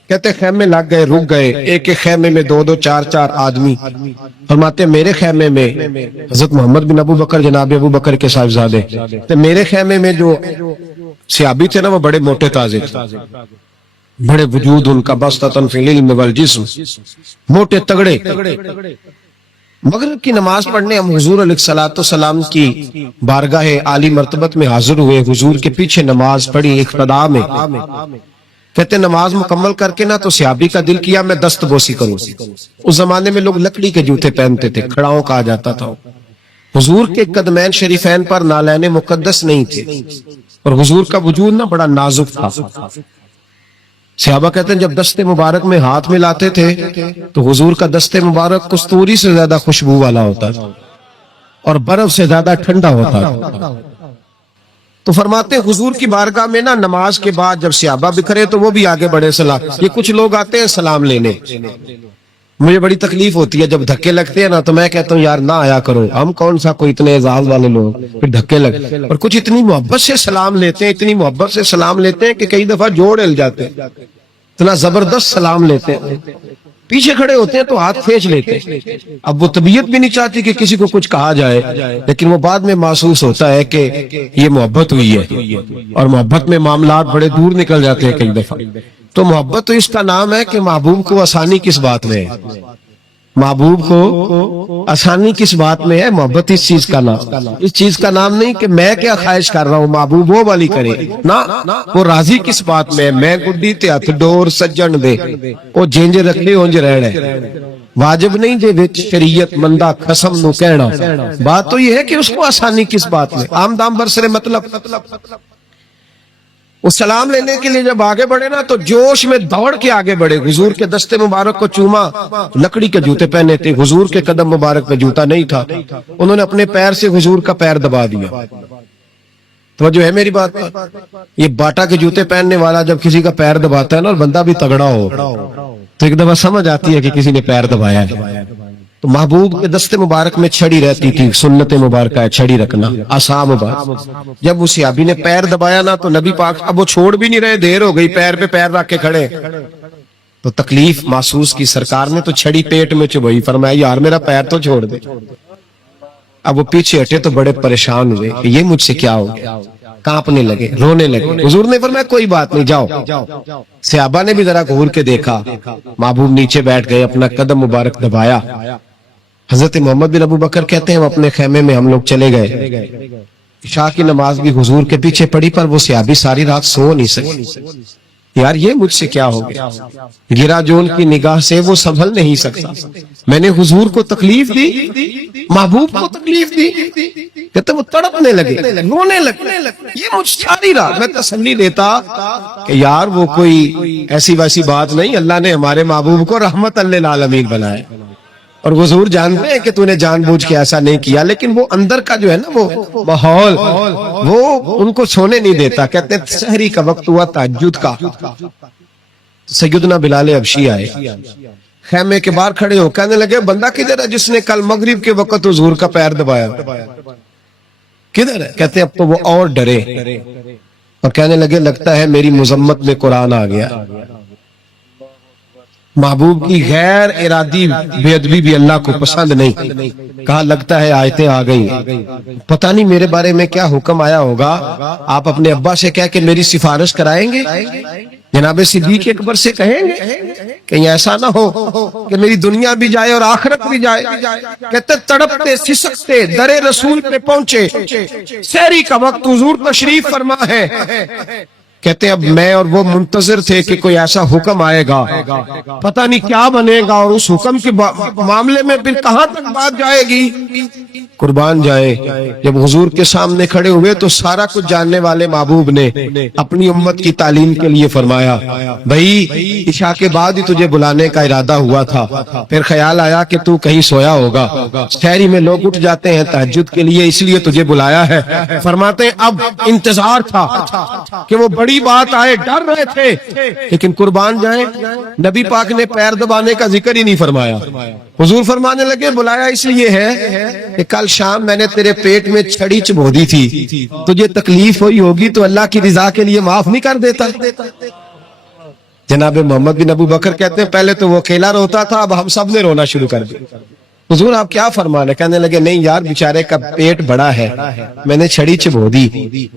کہتے خیمے لگ گئے, رک گئے, ایک ایک خیمے میں 2-2 4-4 آدمی. فرماتے میرے خیمے میں حضرت محمد بن ابو بکر جناب ابو بکر کے صاحبزادے, میرے خیمے میں جو صحابی تھے نا وہ بڑے موٹے تازے تھے, بڑے وجود ان کا بسطۃ فی العلم والجسم, موٹے تگڑے. مغرب کی نماز پڑھنے ہم حضور علیہ الصلوۃ والسلام کی بارگاہ عالی مرتبت میں حاضر ہوئے, حضور کے پیچھے نماز پڑھی اقتداء میں. کہتے نماز مکمل کر کے نا تو صحابی کا دل کیا میں دست بوسی کروں. اس زمانے میں لوگ لکڑی کے جوتے پہنتے تھے, کھڑاؤں کہا جاتا تھا. حضور کے قدمین شریفین پر نالین مقدس نہیں تھے, اور حضور کا وجود نا بڑا نازک تھا. صحابہ کہتے ہیں جب دستے مبارک میں ہاتھ ملاتے تھے تو حضور کا دستے مبارک کستوری سے زیادہ خوشبو والا ہوتا تھا, اور برف سے زیادہ ٹھنڈا ہوتا تھا. تو فرماتے حضور کی بارگاہ میں نا نماز کے بعد جب صحابہ بکھرے تو وہ بھی آگے بڑھے سلام. یہ کچھ لوگ آتے ہیں سلام لینے, مجھے بڑی تکلیف ہوتی ہے جب دھکے لگتے ہیں نا, تو میں کہتا ہوں یار نہ آیا کرو, ہم کون سا کوئی اتنے اعزاز والے لوگ, پھر دھکے لگ. اور کچھ اتنی محبت سے سلام لیتے ہیں, اتنی محبت سے سلام لیتے ہیں کہ کئی دفعہ جوڑ ہل جاتے ہیں, اتنا زبردست سلام لیتے ہیں. پیچھے کھڑے ہوتے ہیں تو ہاتھ کھینچ لیتے ہیں. اب وہ طبیعت بھی نہیں چاہتی کہ کسی کو کچھ کہا جائے, لیکن وہ بعد میں محسوس ہوتا ہے کہ یہ محبت ہوئی ہے, اور محبت میں معاملات بڑے دور نکل جاتے ہیں کئی دفعہ. تو محبت تو اس کا نام ہے کہ محبوب کو آسانی کس بات میں ہے, محبوب کو آسانی کس بات میں ہے. محبت اس چیز کا نام, اس چیز کا نام نہیں کہ میں کیا خواہش کر رہا ہوں محبوب وہ والی کرے نا, وہ راضی کس بات میں ہے. میں گڈی تے ہتھ ڈور سجن دے, وہ جینج رکھے اونج رہنا ہے. واجب نہیں جے وچ شریعت مندہ قسم نو کہنا. بات تو یہ ہے کہ اس کو آسانی کس بات میں, آم دام برسرے مطلب. وہ سلام لینے کے لیے جب آگے بڑھے نا تو جوش میں دوڑ کے آگے بڑھے, حضور کے دستے مبارک کو چوما. لکڑی کے جوتے پہنے تھے, حضور کے قدم مبارک پہ جوتا نہیں تھا, انہوں نے اپنے پیر سے حضور کا پیر دبا دیا. تو جو ہے میری بات، یہ باٹا کے جوتے پہننے والا جب کسی کا پیر دباتا ہے نا اور بندہ بھی تگڑا ہو تو ایک دفعہ سمجھ آتی ہے کہ کسی نے پیر دبایا ہے. تو محبوب کے دست مبارک میں چھڑی رہتی تھی، سنت مبارکہ ہے چھڑی رکھنا، عصا مبارک. جب اس صحابی نے پیر دبایا نا تو نبی پاک اب وہ چھوڑ بھی نہیں رہے، دیر ہو گئی، پیر پہ پیر رکھ کے کھڑے. تو تکلیف محسوس کی، سرکار نے تو چھڑی پیٹ میں چبھائی، فرمایا یار میرا پیر تو چھوڑ دے. اب وہ پیچھے ہٹے تو بڑے پریشان ہوئے کہ یہ مجھ سے کیا ہو گیا، کانپنے لگے، رونے لگے. حضور نے فرمایا کوئی بات نہیں، جاؤ. صحابہ نے بھی ذرا گھور کے دیکھا، محبوب نیچے بیٹھ گئے، اپنا قدم مبارک دبایا. حضرت محمد بن ابو بکر کہتے ہیں ہم اپنے خیمے میں ہم لوگ چلے گئے، عشاء کی نماز بھی حضور کے پیچھے پڑی، پر وہ صحابی ساری رات سو نہیں سکے. یار یہ مجھ سے کیا ہو گیا، گرا جو ان کی نگاہ سے وہ سنبھل نہیں سکتا، میں نے حضور کو تکلیف دی، محبوب کو تکلیف دی. کہتے وہ تڑپنے لگے، رونے لگے. یہ مجھ ساری رات میں تسلی دیتا کہ یار وہ کوئی ایسی ویسی بات نہیں، اللہ نے ہمارے محبوب کو رحمت للعالمین بنایا. اور حضور جانتے ہیں کہ تو نے جان بوجھ کے ایسا نہیں کیا، لیکن وہ اندر کا جو ہے نا وہ ماحول وہ ان کو سونے نہیں دیتا. کہتے ہیں سحری کا وقت ہوا، تہجد کا. سیدنا بلال حبشی آئے، خیمے کے باہر کھڑے ہو کہنے لگے بندہ کدھر ہے جس نے کل مغرب کے وقت حضور کا پیر دبایا، کدھر ہے؟ کہتے ہیں اب تو وہ اور ڈرے اور کہنے لگے لگتا ہے میری مذمت میں قرآن آ گیا. محبوب کی غیر ارادی بے ادبی بھی اللہ کو پسند نہیں. کہا لگتا ہے آیتیں آ گئی، پتہ نہیں میرے بارے میں کیا حکم آیا ہوگا، آپ اپنے ابا سے کہہ کے میری سفارش کرائیں گے، جناب صدیق اکبر سے کہیں گے، کہیں ایسا نہ ہو کہ میری دنیا بھی جائے اور آخرت بھی جائے. کہتے تڑپتے سسکتے در رسول پہ پہنچے، سحری کا وقت حضور تشریف فرما ہے. کہتے اب میں اور وہ منتظر تھے کہ کوئی ایسا حکم آئے گا، پتہ نہیں کیا بنے گا، اور اس حکم کے معاملے میں پھر کہاں تک بات جائے گی. قربان جائے جب حضور کے سامنے کھڑے ہوئے تو سارا کچھ جاننے والے محبوب نے اپنی امت کی تعلیم کے لیے فرمایا بھائی عشاء کے بعد ہی تجھے بلانے کا ارادہ ہوا تھا، پھر خیال آیا کہ تو کہیں سویا ہوگا، شہری میں لوگ اٹھ جاتے ہیں تہجد کے لیے، اس لیے تجھے بلایا ہے. فرماتے ہیں اب انتظار تھا کہ وہ بڑی بات آئے، ڈر رہے تھے، لیکن قربان جائیں نبی پاک نے پیر دبانے کا ذکر ہی نہیں فرمایا. حضور فرمانے لگے بلایا اس لیے ہے کہ کل شام میں نے تیرے پیٹ میں چھڑی چبھو دی تھی، تجھے تکلیف ہوئی ہوگی تو اللہ کی رضا کے لیے معاف نہیں کر دیتا. جناب محمد بن ابو بکر کہتے ہیں پہلے تو وہ اکیلا روتا تھا، اب ہم سب نے رونا شروع کر دیا. حضور آپ کیا فرمانے؟ کہنے لگے نہیں یار بیچارے کا پیٹ بڑا ہے، میں نے چھڑی چبھو دی،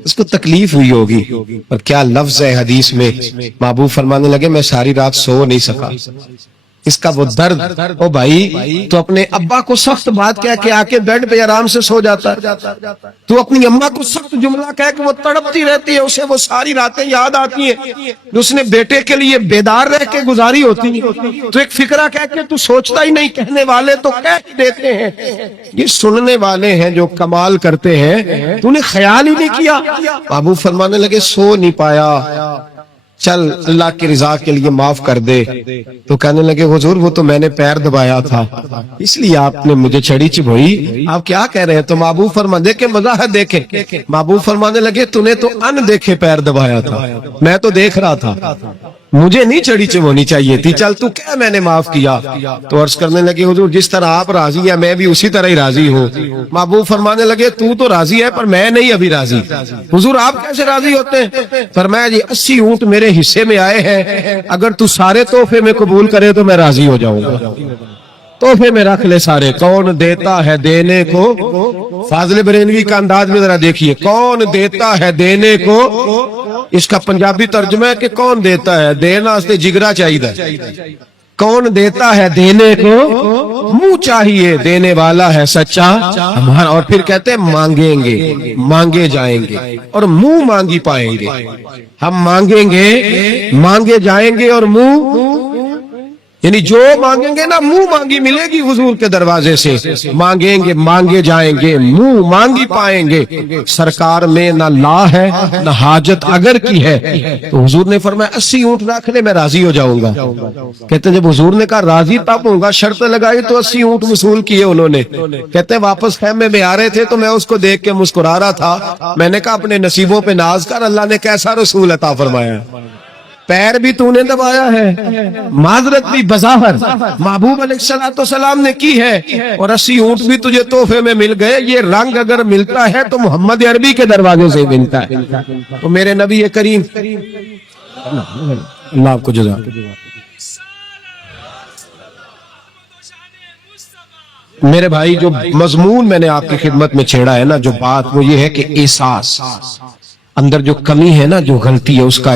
اس کو تکلیف ہوئی ہوگی. اور کیا لفظ ہے حدیث میں، محبوب فرمانے لگے میں ساری رات سو نہیں سکا. اس کا وہ درد، او بھائی تو اپنے ابا کو سخت بات کہہ کے آ کے بیڈ پہ آرام سے سو جاتا ہے، تو اپنی اماں کو سخت جملہ کہہ کے وہ تڑپتی رہتی ہے، اسے وہ ساری راتیں یاد آتی ہیں جو اس نے بیٹے کے لیے بیدار رہ کے گزاری ہوتی ہیں. تو ایک فکرہ کہہ کے تو سوچتا ہی نہیں، کہنے والے تو کہہ دیتے ہیں، یہ سننے والے ہیں جو کمال کرتے ہیں، تو نے خیال ہی نہیں کیا. بابو فرمانے لگے سو نہیں پایا، چل اللہ کی رضا کے لیے معاف کر دے. تو کہنے لگے حضور وہ تو میں نے پیر دبایا تھا اس لیے آپ نے مجھے چھڑی چبھوئی، آپ کیا کہہ رہے ہیں؟ تو محبوب فرمانے دیکھے وضاحت دیکھے، محبوب فرمانے لگے تو نے تو ان دیکھے پیر دبایا تھا، میں تو دیکھ رہا تھا، مجھے نہیں چھڑی چبھونی چاہیے تھی، چل تو کیا میں نے معاف کیا. تو عرض کرنے لگے حضور جس طرح آپ راضی ہیں میں بھی اسی طرح ہی راضی ہوں. محبوب فرمانے لگے تو راضی ہے پر میں نہیں ابھی راضی. حضور آپ کیسے راضی ہوتے ہیں؟ فرمایا جی 80 اونٹ میرے حصے میں آئے ہیں، اگر تو سارے تحفے میں قبول کرے تو میں راضی ہو جاؤں گا. تحفے میں رکھ لے سارے. کون دیتا ہے دینے کو، فاضل بریلوی کا انداز میں ذرا دیکھیے، کون دیتا ہے دینے کو، اس کا پنجابی ترجمہ ہے کہ کون دیتا ہے، دینا اس سے جگرا چاہیے، کون دیتا ہے دینے کو، منہ چاہیے دینے والا ہے سچا ہمارا. اور پھر کہتے ہیں مانگیں گے مانگے جائیں گے اور منہ مانگی پائیں گے. ہم مانگیں گے مانگے جائیں گے اور منہ یعنی جو مانگیں گے نا منہ مانگی ملے گی حضور کے دروازے سے، مانگیں گے مانگے جائیں گے، منہ مانگی پائیں گے۔ سرکار میں نہ لا ہے نہ حاجت اگر کی ہے، تو حضور نے فرمایا 80 اونٹ رکھ لے میں راضی ہو جاؤں گا۔ کہتے ہیں جب حضور نے کہا راضی تب ہوں گا، شرط لگائی تو 80 اونٹ وصول کیے انہوں نے۔ کہتے ہیں واپس خیمے میں آ رہے تھے تو میں اس کو دیکھ کے مسکرا رہا تھا، میں نے کہا اپنے نصیبوں پہ ناز کر، اللہ نے کیسا رسول عطا فرمایا، پیر بھی تو نے دبایا ہے، معذرت بھی بظاہر محبوب علیہ السلام نے کی ہے، اور 80 اونٹ بھی تجھے تحفے میں مل گئے۔ یہ رنگ اگر ملتا ہے تو محمد عربی کے دروازے سے ملتا ہے۔ تو میرے نبی کریم، اللہ آپ کو جزا۔ میرے بھائی جو مضمون میں نے آپ کی خدمت میں چھیڑا ہے نا، جو بات وہ یہ ہے کہ احساس، اندر جو کمی ہے نا، جو غلطی ہے اس کا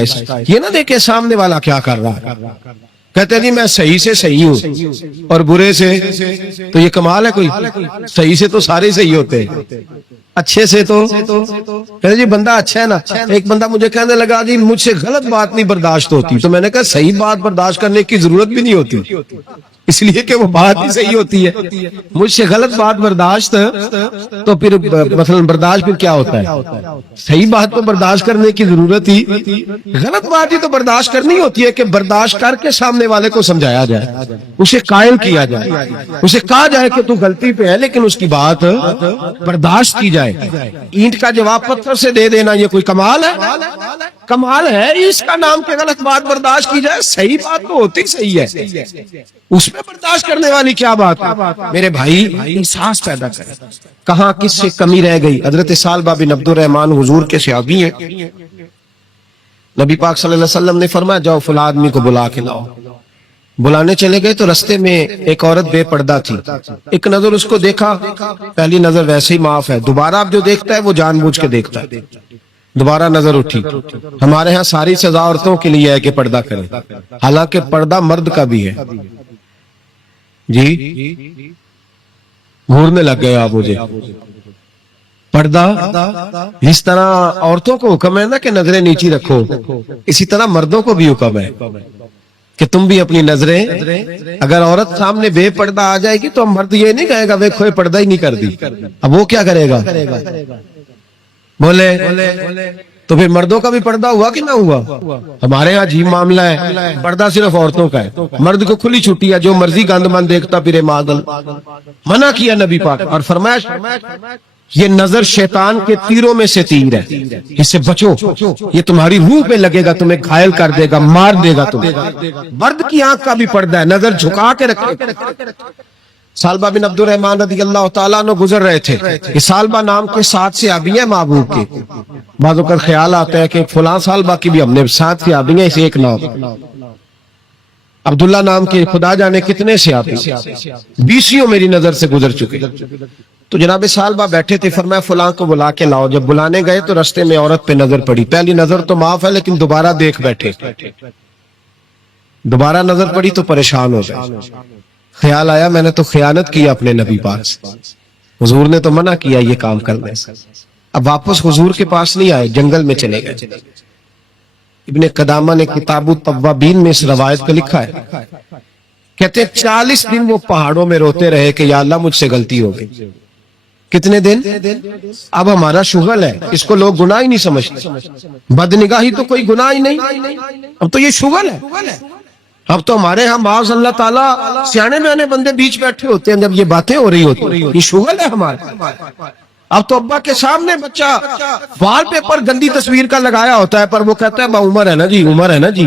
یہ نہ دیکھے سامنے والا کیا کر رہا ہے، کہتے ہیں جی میں صحیح سے صحیح ہوں اور برے سے، تو یہ کمال ہے کوئی؟ صحیح سے تو سارے صحیح ہوتے ہیں، اچھے سے تو کہتے جی بندہ اچھا ہے نا۔ ایک بندہ مجھے کہنے لگا جی مجھ سے غلط بات نہیں برداشت ہوتی، تو میں نے کہا صحیح بات برداشت کرنے کی ضرورت بھی نہیں ہوتی، اس لیے کہ وہ بات ہی صحیح ہوتی ہے۔ مجھ سے غلط بات برداشت، تو پھر مثلا برداشت پھر کیا ہوتا ہے؟ صحیح بات تو برداشت کرنے کی ضرورت ہی، غلط بات ہی تو برداشت کرنی ہوتی ہے کہ برداشت کر کے سامنے والے کو سمجھایا جائے، اسے قائل کیا جائے، اسے کہا جائے کہ تو غلطی پہ ہے لیکن اس کی بات برداشت کی جائے۔ اینٹ کا جواب پتھر سے دے دینا یہ کوئی کمال ہے؟ کمال ہے اس کا نام کہ غلط بات برداشت کی جائے؟ صحیح بات تو ہوتی صحیح ہے، اس میں برداشت کرنے والی کیا بات ہے؟ میرے بھائی احساس پیدا کریں، کہاں کس سے کمی رہ گئی۔ حضرت سالبہ بن عبد الرحمن حضور کے صحابی ہیں، نبی پاک صلی اللہ علیہ وسلم نے فرمایا جاؤ فلاں آدمی کو بلا کے لاؤ۔ بلانے چلے گئے تو رستے میں ایک عورت بے پردہ تھی، ایک نظر اس کو دیکھا، پہلی نظر ویسے ہی معاف ہے، دوبارہ اب جو دیکھتا ہے وہ جان بوجھ کے دیکھتا ہے، دوبارہ نظر اٹھی۔ ہمارے ہاں ساری سزا عورتوں کے لیے ہے کہ پردہ کریں، حالانکہ پردہ مرد کا بھی ہے۔ جی گھورنے لگ گئے آپ مجھے، پردہ اس طرح عورتوں کو حکم ہے نا کہ نظریں نیچی رکھو، اسی طرح مردوں کو بھی حکم ہے کہ تم بھی اپنی نظریں، اگر عورت سامنے بے پردہ آ جائے گی تو مرد یہ نہیں کہے گا ویکھو پردہ ہی نہیں کر دی، اب وہ کیا کرے گا؟ بولے تو پھر مردوں کا بھی پردہ ہوا کہ نہ ہوا؟ ہمارے ہاں عجیب معاملہ ہے، پردہ صرف عورتوں کا ہے، مرد کو کھلی چھٹی ہے، جو مرضی گند من دیکھتا پھرے معدل۔ منع کیا نبی پاک اور فرمایا یہ نظر شیطان کے تیروں میں سے تیر ہے، اس سے بچو، یہ تمہاری روح پہ لگے گا، تمہیں گھائل کر دے گا، مار دے گا تمہیں۔ مرد کی آنکھ کا بھی پردہ ہے، نظر جھکا کے رکھے۔ سالبہ بن عبد الرحمن رضی اللہ تعالیٰ عنہ گزر رہے تھے، یہ سالبہ نام کے ساتھ صحابی ہیں محبوب کے، بعض اوقات خیال آتا ہے کہ فلاں سالبہ کی بھی ہم نے ساتھ صحابی ہیں، اسے ایک نام عبداللہ نام کے خدا جانے کتنے صحابی، 20 میری نظر سے گزر چکے۔ تو جناب سالبہ بیٹھے تھے، فرمایا فلاں کو بلا کے لاؤ۔ جب بلانے گئے تو رستے میں عورت پہ نظر پڑی، پہلی نظر تو معاف ہے لیکن دوبارہ دیکھ بیٹھے، دوبارہ نظر پڑی تو پریشان ہو گئے، خیال آیا میں نے تو خیانت کی اپنے نبی پاک سے، حضور نے تو منع کیا یہ کام کرنے سے۔ اب واپس حضور کے پاس نہیں آئے، جنگل میں چلے گئے۔ ابن قدامہ نے کتاب التوابین میں اس روایت کو لکھا ہے، کہتے ہیں 40 دن وہ پہاڑوں میں روتے رہے کہ یا اللہ مجھ سے غلطی ہو گئی۔ کتنے دن؟ اب ہمارا شغل ہے، اس کو لوگ گناہ ہی نہیں سمجھتے، بدنگاہی تو کوئی گناہ ہی نہیں، اب تو یہ شغل ہے۔ اب تو ہمارے ہاں معاذ اللہ تعالیٰ سیانے میانے بندے بیچ بیٹھے ہوتے ہیں، جب یہ باتیں ہو رہی ہوتی ہیں، یہ شغل ہے ہمارا۔ اب تو ابا کے سامنے بچہ وال پیپر گندی تصویر کا لگایا ہوتا ہے، پر وہ کہتا ہے با عمر ہے نا جی، عمر ہے نا جی،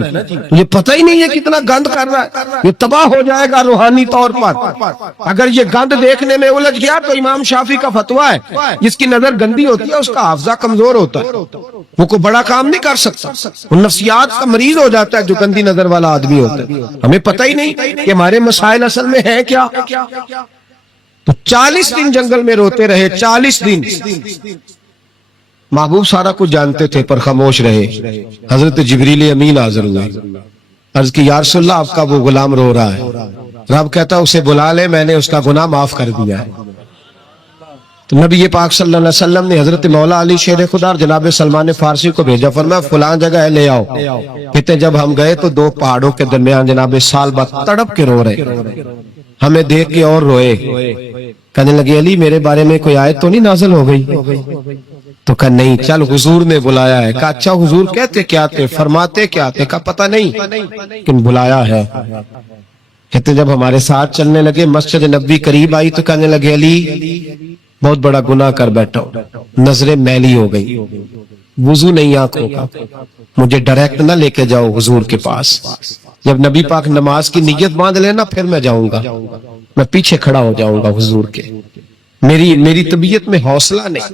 یہ پتہ ہی نہیں ہے کتنا گند کر رہا ہے، یہ تباہ ہو جائے گا روحانی طور پر۔ اگر یہ گند دیکھنے میں الجھ گیا تو امام شافعی کا فتویٰ ہے جس کی نظر گندی ہوتی ہے اس کا حافظہ کمزور ہوتا ہے، وہ کوئی بڑا کام نہیں کر سکتا، وہ نفسیات کا مریض ہو جاتا ہے جو گندی نظر والا آدمی ہوتا ہے۔ ہمیں پتہ ہی نہیں کہ ہمارے مسائل اصل میں ہیں کیا۔ تو 40 دن جنگل میں روتے رہے، 40 دن۔ محبوب سارا کچھ جانتے تھے پر خاموش رہے۔ حضرت جبریل امین حاضر ہوئے، عرض کی یا رسول اللہ آپ کا وہ غلام رو رہا ہے۔ رب کہتا اسے بلا لے، میں نے اس کا گناہ معاف کر دیا ہے۔ تو نبی پاک صلی اللہ علیہ وسلم نے حضرت مولا علی شیر خدا اور جناب سلمان فارسی کو بھیجا، فرمایا فلاں جگہ ہے لے آؤ۔ کہتے ہیں جب ہم گئے تو دو پہاڑوں کے درمیان جناب سالبہ تڑپ کے رو رہے، ہمیں دیکھ کے اور روئے، کہنے لگے علی میرے بارے میں کوئی آیت تو نہیں نازل ہو گئی؟ تو کہا نہیں، چل حضور نے بلایا ہے۔ کہا اچھا حضور کہتے کیا تھے، فرماتے کیا تھے؟ کہا پتہ نہیں لیکن بلایا ہے۔ کہتے جب ہمارے ساتھ چلنے لگے مسجد نبوی قریب آئی تو کہنے لگے علی بہت بڑا گناہ کر بیٹھا ہوں، نظریں میلی ہو گئی، وضو نہیں آنکھوں کا، مجھے ڈائریکٹ نہ لے کے جاؤ حضور کے پاس، جب نبی پاک نماز کی نیت باندھ لینا پھر میں جاؤں گا، میں پیچھے کھڑا ہو جاؤں گا حضور کے، میری طبیعت میں حوصلہ نہیں۔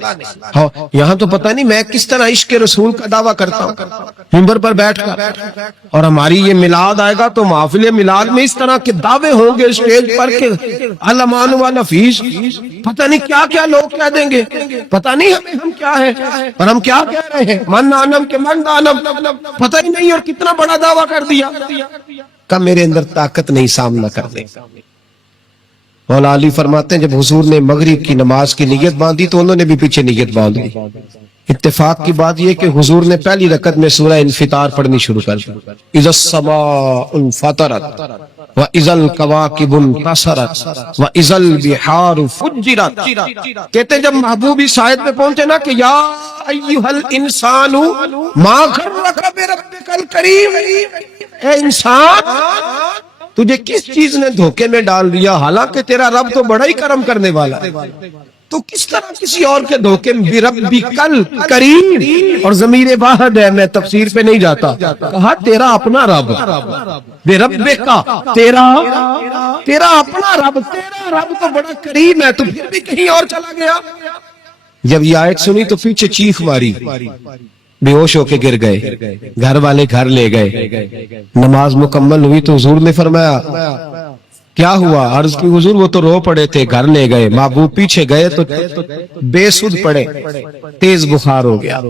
یہاں تو پتہ نہیں میں کس طرح عشق رسول کا دعویٰ کرتا ہوں منبر پر بیٹھ کر، اور ہماری یہ میلاد آئے گا تو محفل میلاد میں اس طرح کے دعوے ہوں گے اسٹیج پر کہ علمان و نفیس، پتہ نہیں کیا کیا لوگ کہہ دیں گے، پتہ نہیں ہم کیا ہے اور ہم کیا کہہ رہے ہیں، من آنم کے من دانم، پتہ ہی نہیں، اور کتنا بڑا دعویٰ کر دیا۔ کہ میرے اندر طاقت نہیں سامنا کرنے۔ مولا علی فرماتے ہیں جب حضور نے مغرب کی نماز کی نیت باندھی تو انہوں نے بھی پیچھے نیت باندھ لی۔ اتفاق کی بات یہ کہ حضور نے پہلی رکعت میں سورہ انفطار پڑھنی شروع کر دی، اذا السماء انفطرت واذا الكواكب انتصرت واذا البحار فجرت۔ کہتے جب محبوب اس آیت میں پہنچے نا کہ یا ایھا الانسان ما غرک بربک الکریم، اے انسان تجھے کس چیز نے دھوکے میں ڈال دیا، حالانکہ تیرا رب تو بڑا ہی کرم کرنے والا ہے، تو کس طرح کسی اور کے دھوکے میں، بربک الکریم، اور ضمیر واحد ہے، میں تفسیر پہ نہیں جاتا، کہا تیرا اپنا رب، بربک کا تیرا اپنا رب، تیرا رب تو بڑا کریم ہے، تو پھر بھی کہیں اور چلا گیا۔ جب یہ آیت سنی تو پیچھے چیخ ماری، بے ہوش ہو کے گر گئے، گھر والے گھر لے گئے، نماز مکمل ہوئی تو حضور نے فرمایا کیا ہوا؟ عرض کی حضور وہ تو رو پڑے تھے، گھر لے گئے، محبوب پیچھے گئے تو بے سود پڑے، تیز بخار ہو گیا۔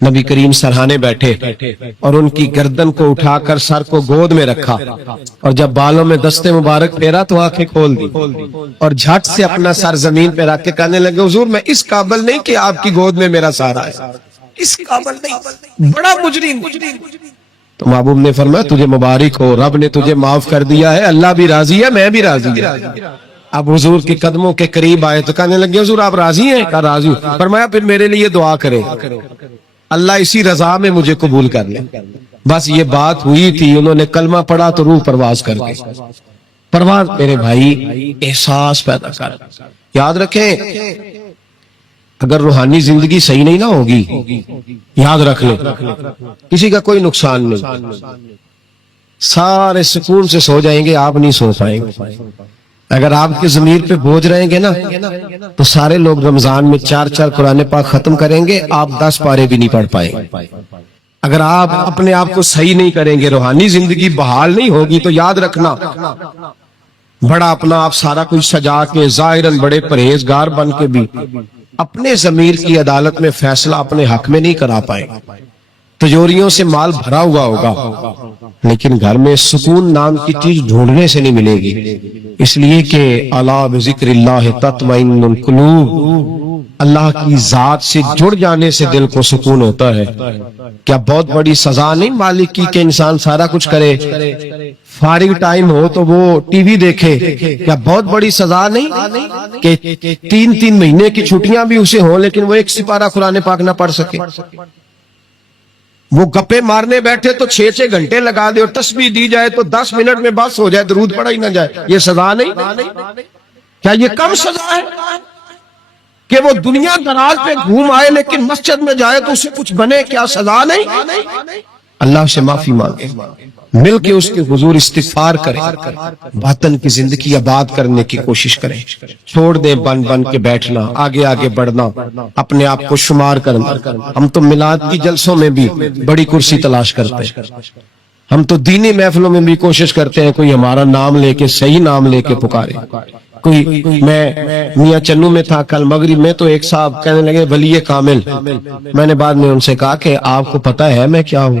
نبی کریم سرہانے بیٹھے اور ان کی گردن کو اٹھا کر سر کو گود میں رکھا، اور جب بالوں میں دستے مبارک پھیرا تو آنکھیں کھول دی، اور جھٹ سے اپنا سر زمین پہ رکھ کے کہنے لگے حضور میں اس قابل نہیں کہ آپ کی گود میں میرا سارا ہے، اس قابل نہیں، بڑا مجرم۔ تو محبوب نے فرمایا تجھے مبارک ہو، رب نے تجھے معاف کر دیا ہے، اللہ بھی راضی ہے، میں بھی راضی ہوں۔ اب حضور کے قدموں کے قریب آئے تو کہنے لگے حضور آپ راضی ہیں؟ کہا راضی ہوں۔ فرمایا پھر میرے لیے دعا کرے، اللہ اسی رضا میں مجھے قبول کر لے۔ بس یہ بات ہوئی تھی، انہوں نے کلمہ پڑھا تو روح پرواز کر گئی۔ پرواز میرے بھائی احساس پیدا کر، یاد رکھیں اگر روحانی زندگی صحیح نہیں نہ ہوگی، یاد رکھ لیں کسی کا کوئی نقصان نہیں، سارے سکون سے سو جائیں گے، آپ نہیں سو پائیں گے۔ اگر آپ کے ضمیر پہ بوجھ رہیں گے نا تو سارے لوگ رمضان میں 4 قرآن پاک ختم کریں گے، آپ 10 پارے بھی نہیں پڑھ پائیں گے۔ اگر آپ اپنے آپ کو صحیح نہیں کریں گے، روحانی زندگی بحال نہیں ہوگی، تو یاد رکھنا بڑا اپنا آپ سارا کچھ سجا کے ظاہراً بڑے پرہیزگار بن کے بھی اپنے ضمیر کی عدالت میں فیصلہ اپنے حق میں نہیں کرا پائے، تجوریوں سے مال بھرا ہوا ہوگا لیکن گھر میں سکون نام کی چیز ڈھونڈنے سے نہیں ملے گی، اس لیے کہ الا بذکر اللہ تطمئن القلوب، اللہ کی ذات سے جڑ جانے سے دل کو سکون ہوتا ہے۔ کیا بہت بڑی سزا نہیں مالک کی کہ انسان سارا کچھ کرے، فارغ ٹائم ہو تو وہ ٹی وی دیکھے؟ کیا بہت بڑی سزا نہیں کہ 3 مہینے کی چھٹیاں بھی اسے ہوں لیکن وہ 1 سپارہ قرآن پاک نہ پڑھ سکے؟ وہ گپے مارنے بیٹھے تو 6 گھنٹے لگا دے، اور تسبیح دی جائے تو 10 منٹ میں بس ہو جائے، درود پڑھا ہی نہ جائے، یہ سزا نہیں؟ کیا یہ کم سزا ہے کہ وہ دنیا دراز پہ گھوم آئے لیکن مسجد میں جائے تو اسے کچھ بنے؟ کیا سزا نہیں؟ اللہ سے معافی مانگے، مل کے اس کے حضور استغفار کریں، باطن کی زندگی آباد کرنے کی کوشش کریں، چھوڑ دیں بن کے بیٹھنا، آگے آگے بڑھنا، اپنے آپ کو شمار کرنا۔ ہم تو میلاد کی جلسوں میں بھی بڑی کرسی تلاش کرتے ہیں، ہم تو دینی محفلوں میں بھی کوشش کرتے ہیں کوئی ہمارا نام لے کے، صحیح نام لے کے پکارے۔ کوئی میں میاں چنو میں تھا کل مغرب میں، تو ایک صاحب کہنے لگے ولی کامل، میں نے بعد میں ان سے کہا کہ آپ کو پتہ ہے میں کیا ہوں؟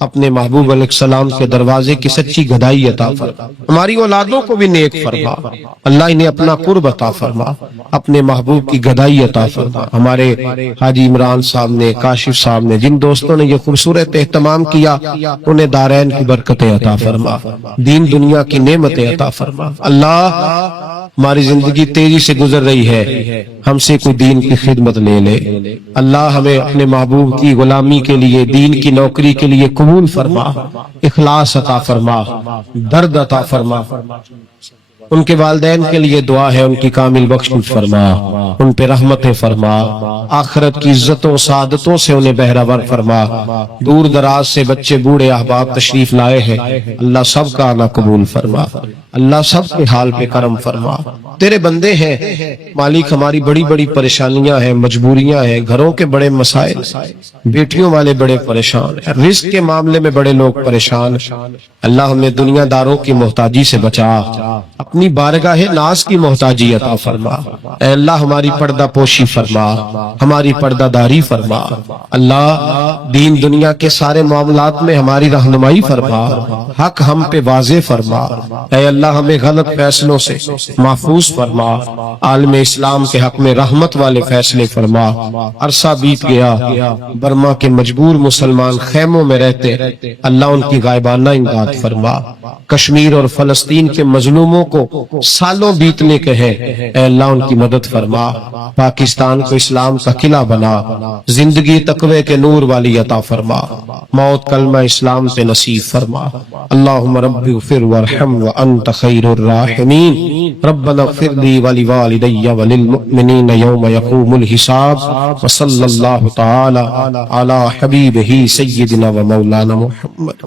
اپنے محبوب علیہ السلام کے دروازے کی سچی گدائی عطا فرما، ہماری اولادوں کو بھی نیک فرما، اللہ انہیں اپنا قرب عطا فرما، اپنے محبوب کی گدائی عطا فرما۔ ہمارے حاجی عمران صاحب نے، کاشف صاحب نے، جن دوستوں نے یہ خوبصورت اہتمام کیا، انہیں دارین کی برکتیں عطا فرما، دین دنیا کی نعمتیں عطا فرما۔ اللہ ہماری زندگی تیزی سے گزر رہی ہے، ہم سے کوئی دین کی خدمت لے لے، اللہ ہمیں اپنے محبوب کی غلامی کے لیے، دین کی نوکری کے لیے قبول فرما، اخلاص عطا فرما، درد عطا فرما۔ ان کے والدین کے لیے دعا ہے، ان کی کامل بخشش فرما، ان پہ رحمتیں فرما، آخرت کی عزتوں سعادتوں سے انہیں بہرہور فرما۔ دور دراز سے بچے بوڑھے احباب تشریف لائے ہیں، اللہ سب کا آنا قبول فرما، اللہ سب کے حال پہ کرم فرما۔ تیرے بندے ہیں مالک، ہماری بڑی بڑی پریشانیاں ہیں، مجبوریاں ہیں، گھروں کے بڑے مسائل، بیٹیوں والے بڑے پریشان ہیں، رزق کے معاملے میں بڑے لوگ پریشان ہیں۔ اللہ ہمیں دنیا داروں کی محتاجی سے بچا، اپنی بارگاہ ناز کی محتاجی عطا فرما۔ اے اللہ ہماری پردہ پوشی فرما، ہماری پردہ داری فرما۔ اللہ دین دنیا کے سارے معاملات میں ہماری رہنمائی فرما، حق ہم پہ واضح فرما۔ اے اللہ ہمیں غلط فیصلوں سے محفوظ فرما، عالم اسلام کے حق میں رحمت والے فیصلے فرما۔ عرصہ بیت گیا، برما کے مجبور مسلمان خیموں میں رہتے، اللہ ان کی غائبانہ امداد فرما۔ کشمیر اور فلسطین کے مظلوموں کو سالوں بیتنے کے ہیں، اے اللہ ان کی مدد فرما۔ پاکستان کو اسلام کا قلعہ بنا، زندگی تقوی کے نور والی عطا فرما، موت کلمہ اسلام پہ نصیب فرما۔ اللہم رب اغفر وارحم وانت خیر الراحمین، ربنا اغفر لی ولوالدی وللمؤمنین یوم یقوم الحساب، وصلی اللہ تعالی علی حبیبہ سیدنا و مولانا محمد۔